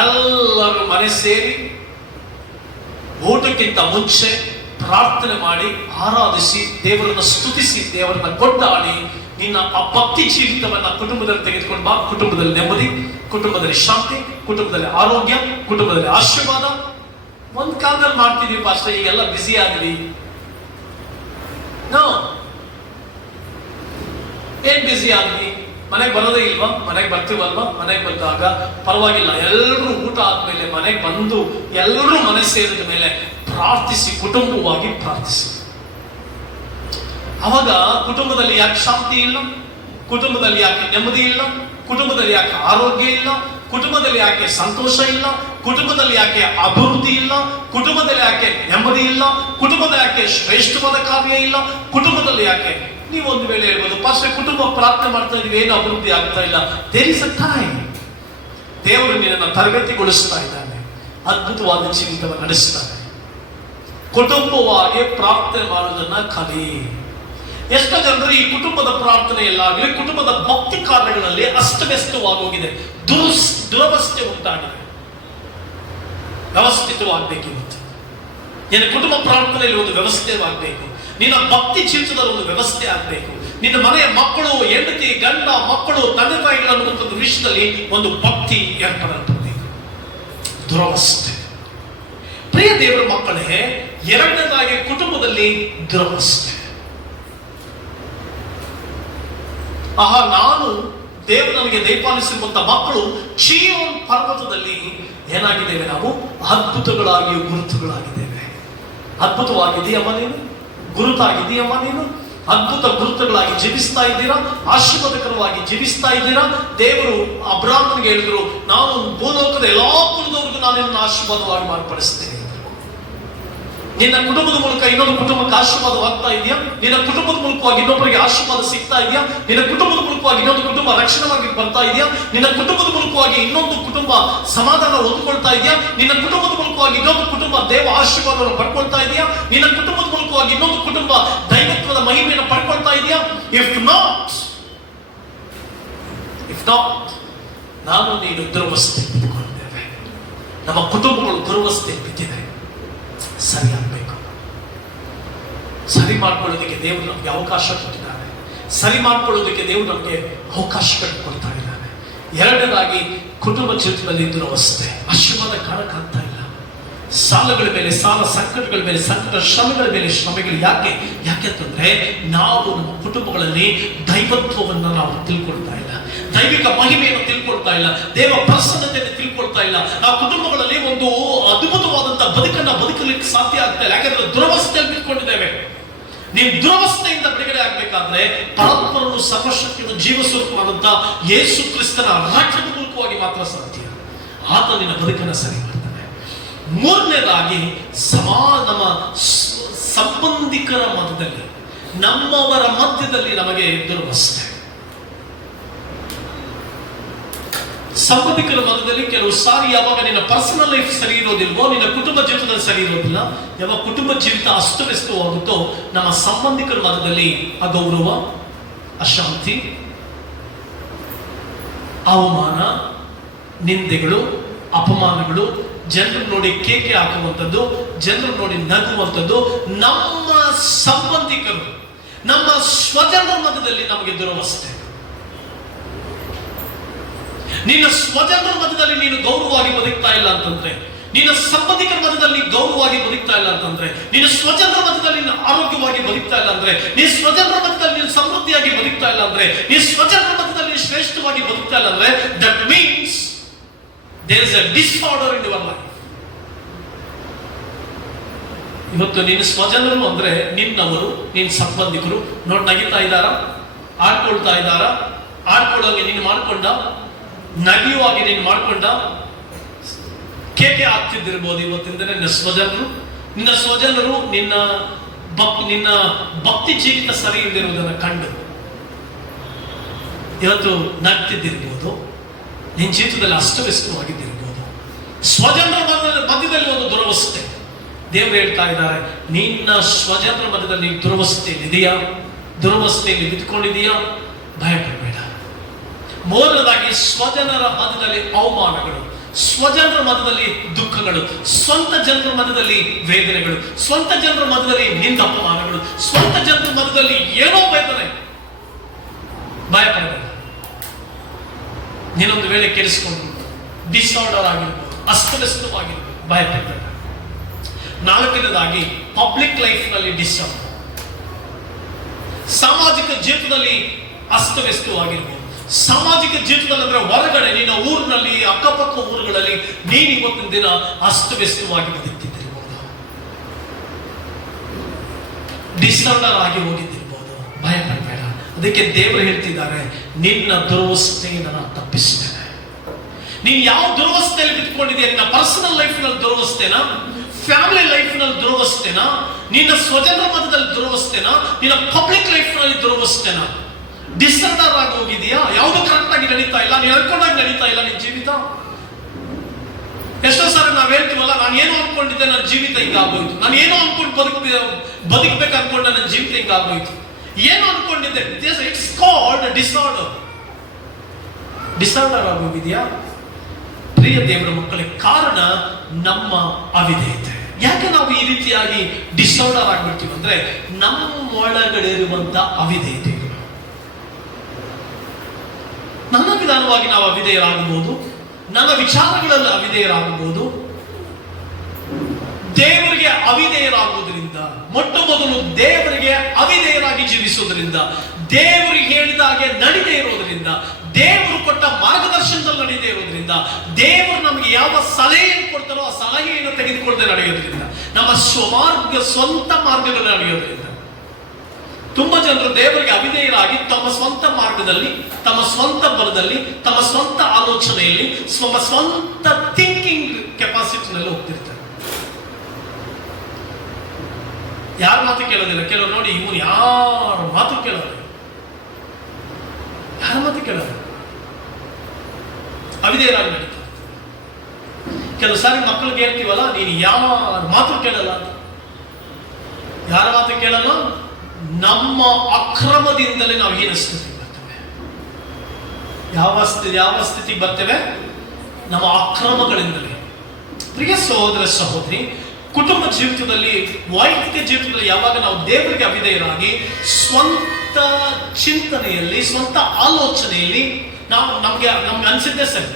ಎಲ್ಲರೂ ಮನೆ ಸೇರಿ ಊಟಕ್ಕಿಂತ ಮುಂಚೆ ಪ್ರಾರ್ಥನೆ ಮಾಡಿ ಆರಾಧಿಸಿ ದೇವರನ್ನ ಸ್ತುತಿಸಿ ದೇವರನ್ನ ಕೊಂಡಾಡಿ ನಿನ್ನ ಆ ಭಕ್ತಿ ಜೀವಿತವನ್ನ ಕುಟುಂಬದಲ್ಲಿ ತೆಗೆದುಕೊಂಡು ಬಾ. ಕುಟುಂಬದಲ್ಲಿ ನೆಮ್ಮದಿ, ಕುಟುಂಬದಲ್ಲಿ ಶಾಂತಿ, ಕುಟುಂಬದಲ್ಲಿ ಆರೋಗ್ಯ, ಕುಟುಂಬದಲ್ಲಿ ಆಶೀರ್ವಾದ. ಒಂದ್ ಕಾಲದಲ್ಲಿ ಮಾಡ್ತಿದೀವಿ ಪಾಸ್ಟರ್, ಈಗೆಲ್ಲ ಬಿಸಿ ಆದ್ವಿ. ಏನ್ ಬಿಸಿ ಆದ್ವಿ? ಮನೆಗೆ ಬರೋದೇ ಇಲ್ವಾ? ಮನೆಗೆ ಬರ್ತೀವಲ್ವಾ? ಮನೆಗೆ ಬಂದಾಗ ಪರವಾಗಿಲ್ಲ, ಎಲ್ಲರೂ ಊಟ ಆದ್ಮೇಲೆ ಮನೆಗೆ ಬಂದು ಎಲ್ಲರೂ ಮನೆ ಸೇರಿದ ಮೇಲೆ ಪ್ರಾರ್ಥಿಸಿ, ಕುಟುಂಬವಾಗಿ ಪ್ರಾರ್ಥಿಸಿ. ಅವಾಗ ಕುಟುಂಬದಲ್ಲಿ ಯಾಕೆ ಶಾಂತಿ ಇಲ್ಲ? ಕುಟುಂಬದಲ್ಲಿ ಯಾಕೆ ನೆಮ್ಮದಿ ಇಲ್ಲ? ಕುಟುಂಬದಲ್ಲಿ ಯಾಕೆ ಆರೋಗ್ಯ ಇಲ್ಲ? ಕುಟುಂಬದಲ್ಲಿ ಯಾಕೆ ಸಂತೋಷ ಇಲ್ಲ? ಕುಟುಂಬದಲ್ಲಿ ಯಾಕೆ ಅಭಿವೃದ್ಧಿ ಇಲ್ಲ? ಕುಟುಂಬದಲ್ಲಿ ಯಾಕೆ ನೆಮ್ಮದಿ ಇಲ್ಲ? ಕುಟುಂಬದಲ್ಲಿ ಯಾಕೆ ಶ್ರೇಷ್ಠವಾದ ಕಾರ್ಯ ಇಲ್ಲ? ಕುಟುಂಬದಲ್ಲಿ ಯಾಕೆ? ನೀವು ಒಂದು ವೇಳೆ ಹೇಳ್ಬೋದು, ಪಾಸ್ಟರ್ ಕುಟುಂಬ ಪ್ರಾರ್ಥನೆ ಮಾಡ್ತಾ ಇದೀವಿ, ಏನು ಅಭಿವೃದ್ಧಿ ಆಗ್ತಾ ಇಲ್ಲ. There is a time. ದೇವರು ನಿನ್ನನ್ನು ತರಬೇತಿಗೊಳಿಸ್ತಾ ಇದ್ದಾನೆ, ಅದ್ಭುತವಾದ ಜೀವಿತವನ್ನು ನಡೆಸ್ತಾನೆ. ಕುಟುಂಬವಾಗಿ ಪ್ರಾರ್ಥನೆ ಮಾಡುವುದನ್ನ ಕಲಿ. ಎಷ್ಟೋ ಜನರು ಈ ಕುಟುಂಬದ ಪ್ರಾರ್ಥನೆಯಲ್ಲಾಗಲಿ ಕುಟುಂಬದ ಭಕ್ತಿ ಕಾರ್ಯಗಳಲ್ಲಿ ಅಸ್ತವ್ಯಸ್ತವಾಗೋಗಿದೆ, ದುರವಸ್ಥೆ ಉಂಟಾಗಿದೆ. ವ್ಯವಸ್ಥಿತವಾಗಬೇಕಿರುತ್ತೆ. ನಿನ್ನ ಕುಟುಂಬ ಪ್ರಾರ್ಥನೆಯಲ್ಲಿ ಒಂದು ವ್ಯವಸ್ಥೆವಾಗಬೇಕು. ನಿನ್ನ ಭಕ್ತಿ ಜೀವಿತದಲ್ಲಿ ಒಂದು ವ್ಯವಸ್ಥೆ ಆಗಬೇಕು. ನಿನ್ನ ಮನೆಯ ಮಕ್ಕಳು, ಹೆಂಡತಿ, ಗಂಡ, ಮಕ್ಕಳು, ತಂದೆ ತಾಯಿಗಳ ಅನ್ನುವಂಥ ವಿಷಯದಲ್ಲಿ ಒಂದು ಭಕ್ತಿ ಏರ್ಪಡಬೇಕು. ದುರವಸ್ಥೆ. ಪ್ರಿಯ ದೇವರ ಮಕ್ಕಳೇ, ಎರಡನೇದಾಗಿ ಕುಟುಂಬದಲ್ಲಿ ದುರವಸ್ಥೆ. ನಾನು ದೇವರು ನನಗೆ ದಯಪಾಲಿಸಿರುವಂತಹ ಮಕ್ಕಳು ಚೀಯೋನ್ ಪರ್ವತದಲ್ಲಿ ಏನಾಗಿದ್ದೇವೆ? ನಾವು ಅದ್ಭುತಗಳಾಗಿಯೂ ಗುರುತುಗಳಾಗಿದ್ದೇವೆ. ಅದ್ಭುತವಾಗಿದೆಯಮ್ಮ ನೀನು? ಗುರುತಾಗಿದೆಯಮ್ಮ ನೀನು? ಅದ್ಭುತ ಗುರುತುಗಳಾಗಿ ಜೀವಿಸ್ತಾ ಇದ್ದೀರಾ? ಆಶೀರ್ವಾದಕರವಾಗಿ ಜೀವಿಸ್ತಾ ಇದ್ದೀರಾ? ದೇವರು ಅಬ್ರಾಹ್ಮನಿಗೆ ಹೇಳಿದ್ರು, ನಾನು ಭೂಲೋಕದ ಎಲ್ಲಾ ಕುಲದವರಿಗೂ ನಾನು ನಿನ್ನ ಆಶೀರ್ವಾದವಾಗಿ ಮಾರ್ಪಡಿಸ್ತೇನೆ. ನಿನ್ನ ಕುಟುಂಬದ ಮೂಲಕ ಇನ್ನೊಂದು ಕುಟುಂಬಕ್ಕೆ ಆಶೀರ್ವಾದವಾಗ್ತಾ ಇದೆಯಾ? ನಿನ್ನ ಕುಟುಂಬದ ಮೂಲಕವಾಗಿ ಇನ್ನೊಬ್ಬರಿಗೆ ಆಶೀರ್ವಾದ ಸಿಗ್ತಾ ಇದೆಯಾ? ನಿನ್ನ ಕುಟುಂಬದ ಮೂಲಕವಾಗಿ ಇನ್ನೊಂದು ಕುಟುಂಬ ರಕ್ಷಣೆವಾಗಿ ಬರ್ತಾ ಇದೆಯಾ? ನಿನ್ನ ಕುಟುಂಬದ ಮೂಲಕವಾಗಿ ಇನ್ನೊಂದು ಕುಟುಂಬ ಸಮಾಧಾನ ಹೊಂದ್ಕೊಳ್ತಾ ಇದೆಯಾ? ನಿನ್ನ ಕುಟುಂಬದ ಮೂಲಕವಾಗಿ ಇನ್ನೊಂದು ಕುಟುಂಬ ದೇವ ಆಶೀರ್ವಾದವನ್ನು ಪಡ್ಕೊಳ್ತಾ ಇದೆಯಾ? ನಿನ್ನ ಕುಟುಂಬದ ಮೂಲಕವಾಗಿ ಇನ್ನೊಂದು ಕುಟುಂಬ ದೈವತ್ವದ ಮಹಿಮೆಯನ್ನು ಪಡ್ಕೊಳ್ತಾ ಇದೆಯಾ? ಇಫ್ ನಾಟ್, ನಾನು ನೀನು ದುರವಸ್ಥೆ ಬಿದ್ದುಕೊಂಡಿದ್ದೇವೆ. ನಮ್ಮ ಕುಟುಂಬಗಳು ದುರವಸ್ಥೆ ಬಿದ್ದಿದೆ. ಸರಿ ಆಗ್ಬೇಕು. ಸರಿ ಮಾಡ್ಕೊಳ್ಳೋದಕ್ಕೆ ದೇವರು ನಮ್ಗೆ ಅವಕಾಶ ಕೊಟ್ಟಿದ್ದಾನೆ. ಸರಿ ಮಾಡ್ಕೊಳ್ಳೋದಕ್ಕೆ ದೇವರು ನಮ್ಗೆ ಅವಕಾಶಗಳನ್ನು ಕೊಡ್ತಾ ಇದ್ದಾನೆ. ಎರಡನೇದಾಗಿ ಕುಟುಂಬ ಜೀವಿತದಲ್ಲಿ ದುರವಸ್ಥೆ. ಆಶೀರ್ವಾದ ಕಾಣಕ್ಕಾಗ್ತಾ ಇಲ್ಲ. ಸಾಲಗಳ ಮೇಲೆ ಸಾಲ, ಸಂಕಟಗಳ ಮೇಲೆ ಸಂಕಟ, ಶ್ರಮೆಗಳ ಮೇಲೆ ಶ್ರಮೆಗಳು. ಯಾಕೆಂತಂದ್ರೆ ನಾವು ನಮ್ಮ ಕುಟುಂಬಗಳಲ್ಲಿ ದೈವತ್ವವನ್ನು ನಾವು ತಿಳ್ಕೊಳ್ತಾ ಇಲ್ಲ, ದೈವಿಕ ಮಹಿಮೆಯನ್ನು ತಿಳ್ಕೊಳ್ತಾ ಇಲ್ಲ, ದೇವ ಪ್ರಸನ್ನತೆಯನ್ನು ತಿಳ್ಕೊಳ್ತಾ ಇಲ್ಲ. ನಾವು ಕುಟುಂಬಗಳಲ್ಲಿ ಒಂದು ಅದ್ಭುತವಾದಂತಹ ಬದುಕನ್ನು ಬದುಕಲಿಕ್ಕೆ ಸಾಧ್ಯ ಆಗ್ತಾ ಇಲ್ಲ. ಯಾಕಂದ್ರೆ ದುರವಸ್ಥೆಯಲ್ಲಿ ಬಿಟ್ಕೊಂಡಿದ್ದೇವೆ. ನೀವು ದುರವಸ್ಥೆಯಿಂದ ಬಿಡುಗಡೆ ಆಗ್ಬೇಕಾದ್ರೆ ಪರಸ್ಪರನು ಸರ್ವಶಕ್ತಿಯನ್ನು ಜೀವಸ್ವರೂಪವಾದಂತಹ ಯೇಸು ಕ್ರಿಸ್ತನ ರಕ್ತದ ಮೂಲಕವಾಗಿ ಮಾತ್ರ ಸಾಧ್ಯ. ಆತ ನಿನ್ನ ಬದುಕನ್ನು ಸರಿ ಮಾಡ್ತಾನೆ. ಮೂರನೇದಾಗಿ ನಮ್ಮ ಸಂಬಂಧಿಕರ ಮಧ್ಯದಲ್ಲಿ, ನಮ್ಮವರ ಮಧ್ಯದಲ್ಲಿ ನಮಗೆ ದುರವಸ್ಥೆ. ಸಂಬಂಧಿಕರ ಮಧ್ಯದಲ್ಲಿ ಕೆಲವು ಸಾರಿ ಯಾವಾಗ ನಿನ್ನ ಪರ್ಸನಲ್ ಲೈಫ್ ಸರಿ ಇರೋದಿಲ್ವೋ, ನಿನ್ನ ಕುಟುಂಬ ಜೀವಿತದಲ್ಲಿ ಸರಿ ಇರೋದಿಲ್ಲ, ಯಾವಾಗ ಕುಟುಂಬ ಜೀವಿತ ಅಸ್ತವ್ಯಸ್ತವಾಗುತ್ತೋ, ನಮ್ಮ ಸಂಬಂಧಿಕರ ಮಧ್ಯದಲ್ಲಿ ಅಗೌರವ, ಅಶಾಂತಿ, ಅವಮಾನ, ನಿಂದೆಗಳು, ಅಪಮಾನಗಳು, ಜನರು ನೋಡಿ ಕೇಕೆ ಹಾಕುವಂಥದ್ದು, ಜನರು ನೋಡಿ ನಗುವಂಥದ್ದು. ನಮ್ಮ ಸಂಬಂಧಿಕರು, ನಮ್ಮ ಸ್ವಜನರ ಮಧ್ಯದಲ್ಲಿ ನಮಗೆ ದುರವಸ್ಥೆ. ನಿನ್ನ ಸ್ವಜನರ ಮಧ್ಯದಲ್ಲಿ ನೀನು ಗೌರವವಾಗಿ ಬದುಕ್ತಾ ಇಲ್ಲ ಅಂತಂದ್ರೆ, ನಿನ್ನ ಸಂಬಂಧಿಕರ ಮಧ್ಯದಲ್ಲಿ ಗೌರವವಾಗಿ ಬದುಕ್ತಾ ಇಲ್ಲ ಅಂತಂದ್ರೆ, ನಿನ್ನ ಸ್ವಜನರ ಮಧ್ಯದಲ್ಲಿ ನೀನು ಆರೋಗ್ಯವಾಗಿ ಬದುಕ್ತಾ ಇಲ್ಲ ಅಂದ್ರೆ, ನಿನ್ನ ಸ್ವಜನರ ಮಧ್ಯದಲ್ಲಿ ನೀನು ಸಮೃದ್ಧಿಯಾಗಿ ಬದುಕ್ತಾ ಇಲ್ಲ ಅಂದ್ರೆ, ನಿನ್ನ ಸ್ವಜನರ ಮಧ್ಯದಲ್ಲಿ ನೀನು ಶ್ರೇಷ್ಠವಾಗಿ ಬದುಕ್ತಾ ಇಲ್ಲ ಅಂದ್ರೆ, that means there is a disorder in your life. ಇವತ್ತು ನಿನ್ನ ಸ್ವಜನರು ಅಂದ್ರೆ ನಿನ್ನವರು, ನಿನ್ನ ಸಂಬಂಧಿಕರು ನೋಡಿ ನಗಿತಾ ಇದ್ದಾರಾ, ಆಡ್ಕೊಳ್ತಾ ಇದ್ದಾರಾ, ಆಡ್ಕೊಳ್ಳೋಂಗೆ ನೀನು ಮಾಡ್ಕೊಂಡ, ನಗಿಯುವಾಗಿ ನೀನು ಮಾಡ್ಕೊಂಡ, ಕೇಕೆ ಆಗ್ತಿದ್ದಿರ್ಬೋದು. ಇವತ್ತಿಂದ ನಿನ್ನ ಸ್ವಜನರು ನಿನ್ನ ಭಕ್ತಿ ಜೀವಿತ ಸರಿ ಇಲ್ಲದಿರುವುದನ್ನು ಕಂಡು ಇವತ್ತು ನಗ್ತಿದ್ದಿರ್ಬೋದು, ನಿನ್ನ ಜೀವಿತದಲ್ಲಿ ಅಸ್ತವ್ಯಸ್ತವಾಗಿದ್ದಿರ್ಬೋದು, ಸ್ವಜನರ ಮಧ್ಯದಲ್ಲಿ ಒಂದು ದುರವಸ್ಥೆ. ದೇವರು ಹೇಳ್ತಾ ಇದ್ದಾರೆ, ನಿನ್ನ ಸ್ವಜನರ ಮಧ್ಯದಲ್ಲಿ ದುರವಸ್ಥೆಯಲ್ಲಿದೆಯಾ, ದುರವಸ್ಥೆಯಲ್ಲಿ ಬಿದ್ದುಕೊಂಡಿದೆಯಾ, ಭಯಪಡಬೇಡ. ಮೂರನೇದಾಗಿ, ಸ್ವಜನರ ಮಧ್ಯದಲ್ಲಿ ಅವಮಾನಗಳು, ಸ್ವಜನರ ಮಧ್ಯದಲ್ಲಿ ದುಃಖಗಳು, ಸ್ವಂತ ಜನರ ಮಧ್ಯದಲ್ಲಿ ವೇದನೆಗಳು, ಸ್ವಂತ ಜನರ ಮಧ್ಯದಲ್ಲಿ ನಿಂದಪಮಾನಗಳು, ಸ್ವಂತ ಜನರ ಮಧ್ಯದಲ್ಲಿ ಏನೋ ವೇದನೆ. ಭಯಪಡಬೇಡ. ನೀನೊಂದು ವೇಳೆ ಕೆಡಿಸಿಕೊಂಡು ಡಿಸಾರ್ಡರ್ ಆಗಿರ್ಬೋದು, ಅಸ್ತವ್ಯಸ್ತವಾಗಿರ್ಬೋದು, ಭಯಪಡಬೇಡ. ನಾಲ್ಕನೇದಾಗಿ, ಪಬ್ಲಿಕ್ ಲೈಫ್ ನಲ್ಲಿ ಡಿಸಾರ್ಡರ್, ಸಾಮಾಜಿಕ ಜೀವಿತದಲ್ಲಿ ಅಸ್ತವ್ಯಸ್ತವಾಗಿರ್ಬೋದು. ಸಾಮಾಜಿಕ ಜೀವಿತದಲ್ಲಿ ಅಂದ್ರೆ ಹೊರಗಡೆ ನಿನ್ನ ಊರಿನಲ್ಲಿ, ಅಕ್ಕಪಕ್ಕ ಊರುಗಳಲ್ಲಿ ನೀನು ಇವತ್ತಿನ ದಿನ ಅಸ್ತವ್ಯಸ್ತವಾಗಿ ಬದುಕ್ತಿದ್ದಿರ್ಬೋದು, ಡಿಸಾರ್ಡರ್ ಆಗಿ ಹೋಗಿದ್ದಿರ್ಬೋದು. ಭಯಪಡಬೇಡ. ಅದಕ್ಕೆ ದೇವರು ಹೇಳ್ತಿದ್ದಾರೆ, ನಿನ್ನ ದುರವಸ್ಥೆಯನ್ನು ನಾನು ತಪ್ಪಿಸ್ತೇನೆ. ನೀನು ಯಾವ ದುರವಸ್ಥೆಯಲ್ಲಿ ಬಿದ್ದುಕೊಂಡಿದೆಯಾ, ನಿನ್ನ ಪರ್ಸನಲ್ ಲೈಫ್ ನಲ್ಲಿ ದುರವಸ್ಥೆನಾ, ಫ್ಯಾಮಿಲಿ ಲೈಫ್ ನಲ್ಲಿ ದುರವಸ್ಥೆನಾ, ನಿನ್ನ ಸ್ವಜನರ ಮಧ್ಯದಲ್ಲಿ ದುರವಸ್ಥೆನಾ, ನಿನ್ನ ಪಬ್ಲಿಕ್ ಲೈಫ್ ನಲ್ಲಿ ದುರವಸ್ಥೆನಾ, ಡಿಸಾರ್ಡರ್ ಆಗಿ ಹೋಗಿದೆಯಾ, ಯಾವುದು ಕರೆಕ್ಟ್ ಆಗಿ ನಡೀತಾ ಇಲ್ಲ, ನೀನು ಅನ್ಕೊಂಡಾಗಿ ನಡೀತಾ ಇಲ್ಲ ನಿನ್ನ ಜೀವಿತ. ಎಷ್ಟೋ ಸಾರಿ ನಾವು ಹೇಳ್ತೀವಲ್ಲ, ನಾನು ಏನು ಅನ್ಕೊಂಡಿದ್ದೆ, ನನ್ನ ಜೀವಿತ ಹಿಂಗಾಗೋಯ್ತು, ನಾನು ಏನೋ ಅನ್ಕೊಂಡು ಬದುಕಬೇಕು ಅನ್ಕೊಂಡೆ, ನನ್ನ ಜೀವಿತ ಹಿಂಗಾಗೋಯ್ತು, ಏನು ಅನ್ಕೊಂಡಿದ್ದೆ. It's called disorder. ಡಿಸಾರ್ಡರ್ ಆಗೋಗಿದೆಯಾ ಪ್ರಿಯ ದೇವರ ಮಕ್ಕಳಿಗೆ? ಕಾರಣ ನಮ್ಮ ಅವಿಧೇಯತೆ. ಯಾಕೆ ನಾವು ಈ ರೀತಿಯಾಗಿ ಡಿಸಾರ್ಡರ್ ಆಗ್ಬಿಡ್ತೀವಿ ಅಂದ್ರೆ, ನಮ್ಮ ಒಳಗಡೆ ಇರುವಂತ ಅವಿಧೇಯತೆಗಳು. ನನ್ನ ವಿಧಾನವಾಗಿ ನಾವು ಅವಿಧೇಯರಾಗಬಹುದು, ನನ್ನ ವಿಚಾರಗಳಲ್ಲಿ ಅವಿಧೇಯರಾಗಬಹುದು. ದೇವರಿಗೆ ಅವಿಧೇಯರಾಗುವುದರಿಂದ, ಮೊಟ್ಟ ಮೊದಲು ದೇವರಿಗೆ ಅವಿಧೇಯರಾಗಿ ಜೀವಿಸುವುದರಿಂದ, ದೇವರಿಗೆ ಹೇಳಿದ ಹಾಗೆ ನಡೀದೇ ಇರೋದ್ರಿಂದ, ದೇವರು ಕೊಟ್ಟ ಮಾರ್ಗದರ್ಶನದಲ್ಲಿ ನಡೆಯದೇ ಇರೋದ್ರಿಂದ, ದೇವರು ನಮಗೆ ಯಾವ ಸಲಹೆಯನ್ನು ಕೊಡ್ತಾರೋ ಆ ಸಲಹೆಯನ್ನು ತೆಗೆದುಕೊಳ್ಳದೆ ನಡೆಯೋದ್ರಿಂದ, ನಮ್ಮ ಸ್ವಂತ ಮಾರ್ಗದಲ್ಲಿ ನಡೆಯೋದ್ರಿಂದ, ತುಂಬಾ ಜನರು ದೇವರಿಗೆ ಅವಿಧೇಯರಾಗಿ ತಮ್ಮ ಸ್ವಂತ ಮಾರ್ಗದಲ್ಲಿ, ತಮ್ಮ ಸ್ವಂತ ಬಲದಲ್ಲಿ, ತಮ್ಮ ಸ್ವಂತ ಆಲೋಚನೆಯಲ್ಲಿ, ಸ್ವಂತ ಥಿಂಕಿಂಗ್ ಕೆಪಾಸಿಟಿನಲ್ಲಿ ಹೋಗ್ತಿರ್ತಾರೆ. ಯಾರ ಮಾತು ಕೇಳೋದಿಲ್ಲ. ಕೆಲವರು ನೋಡಿ, ಇವನು ಯಾರ ಮಾತು ಕೇಳೋದು, ಯಾರ ಮಾತು ಕೇಳೋದು, ಅವಿಧೇಯರಾಗಿ ನಡೀತಾರೆ. ಕೆಲವು ಸಾರಿ ಮಕ್ಕಳಿಗೆ ಹೇಳ್ತೀವಲ್ಲ, ನೀನು ಯಾರ ಮಾತು ಕೇಳಲ್ಲ, ಯಾರ ಮಾತು ಕೇಳಲ್ಲ, ನಮ್ಮ ಅಕ್ರಮದಿಂದಲೇ ನಾವು ಹೀನ ಸ್ಥಿತಿಗೆ ಬರ್ತೇವೆ. ಯಾವ ಸ್ಥಿತಿಗೆ ಬರ್ತೇವೆ? ನಮ್ಮ ಅಕ್ರಮಗಳಿಂದಲೇ. ಪ್ರಿಯ ಸಹೋದರ ಸಹೋದರಿ, ಕುಟುಂಬ ಜೀವಿತದಲ್ಲಿ, ವೈಯಕ್ತಿಕ ಜೀವಿತದಲ್ಲಿ ಯಾವಾಗ ನಾವು ದೇವರಿಗೆ ಅವಿಧೇಯರಾಗಿ ಸ್ವಂತ ಚಿಂತನೆಯಲ್ಲಿ, ಸ್ವಂತ ಆಲೋಚನೆಯಲ್ಲಿ ನಮ್ಗೆ ಅನ್ಸಿದ್ದೆ ಸರಿ,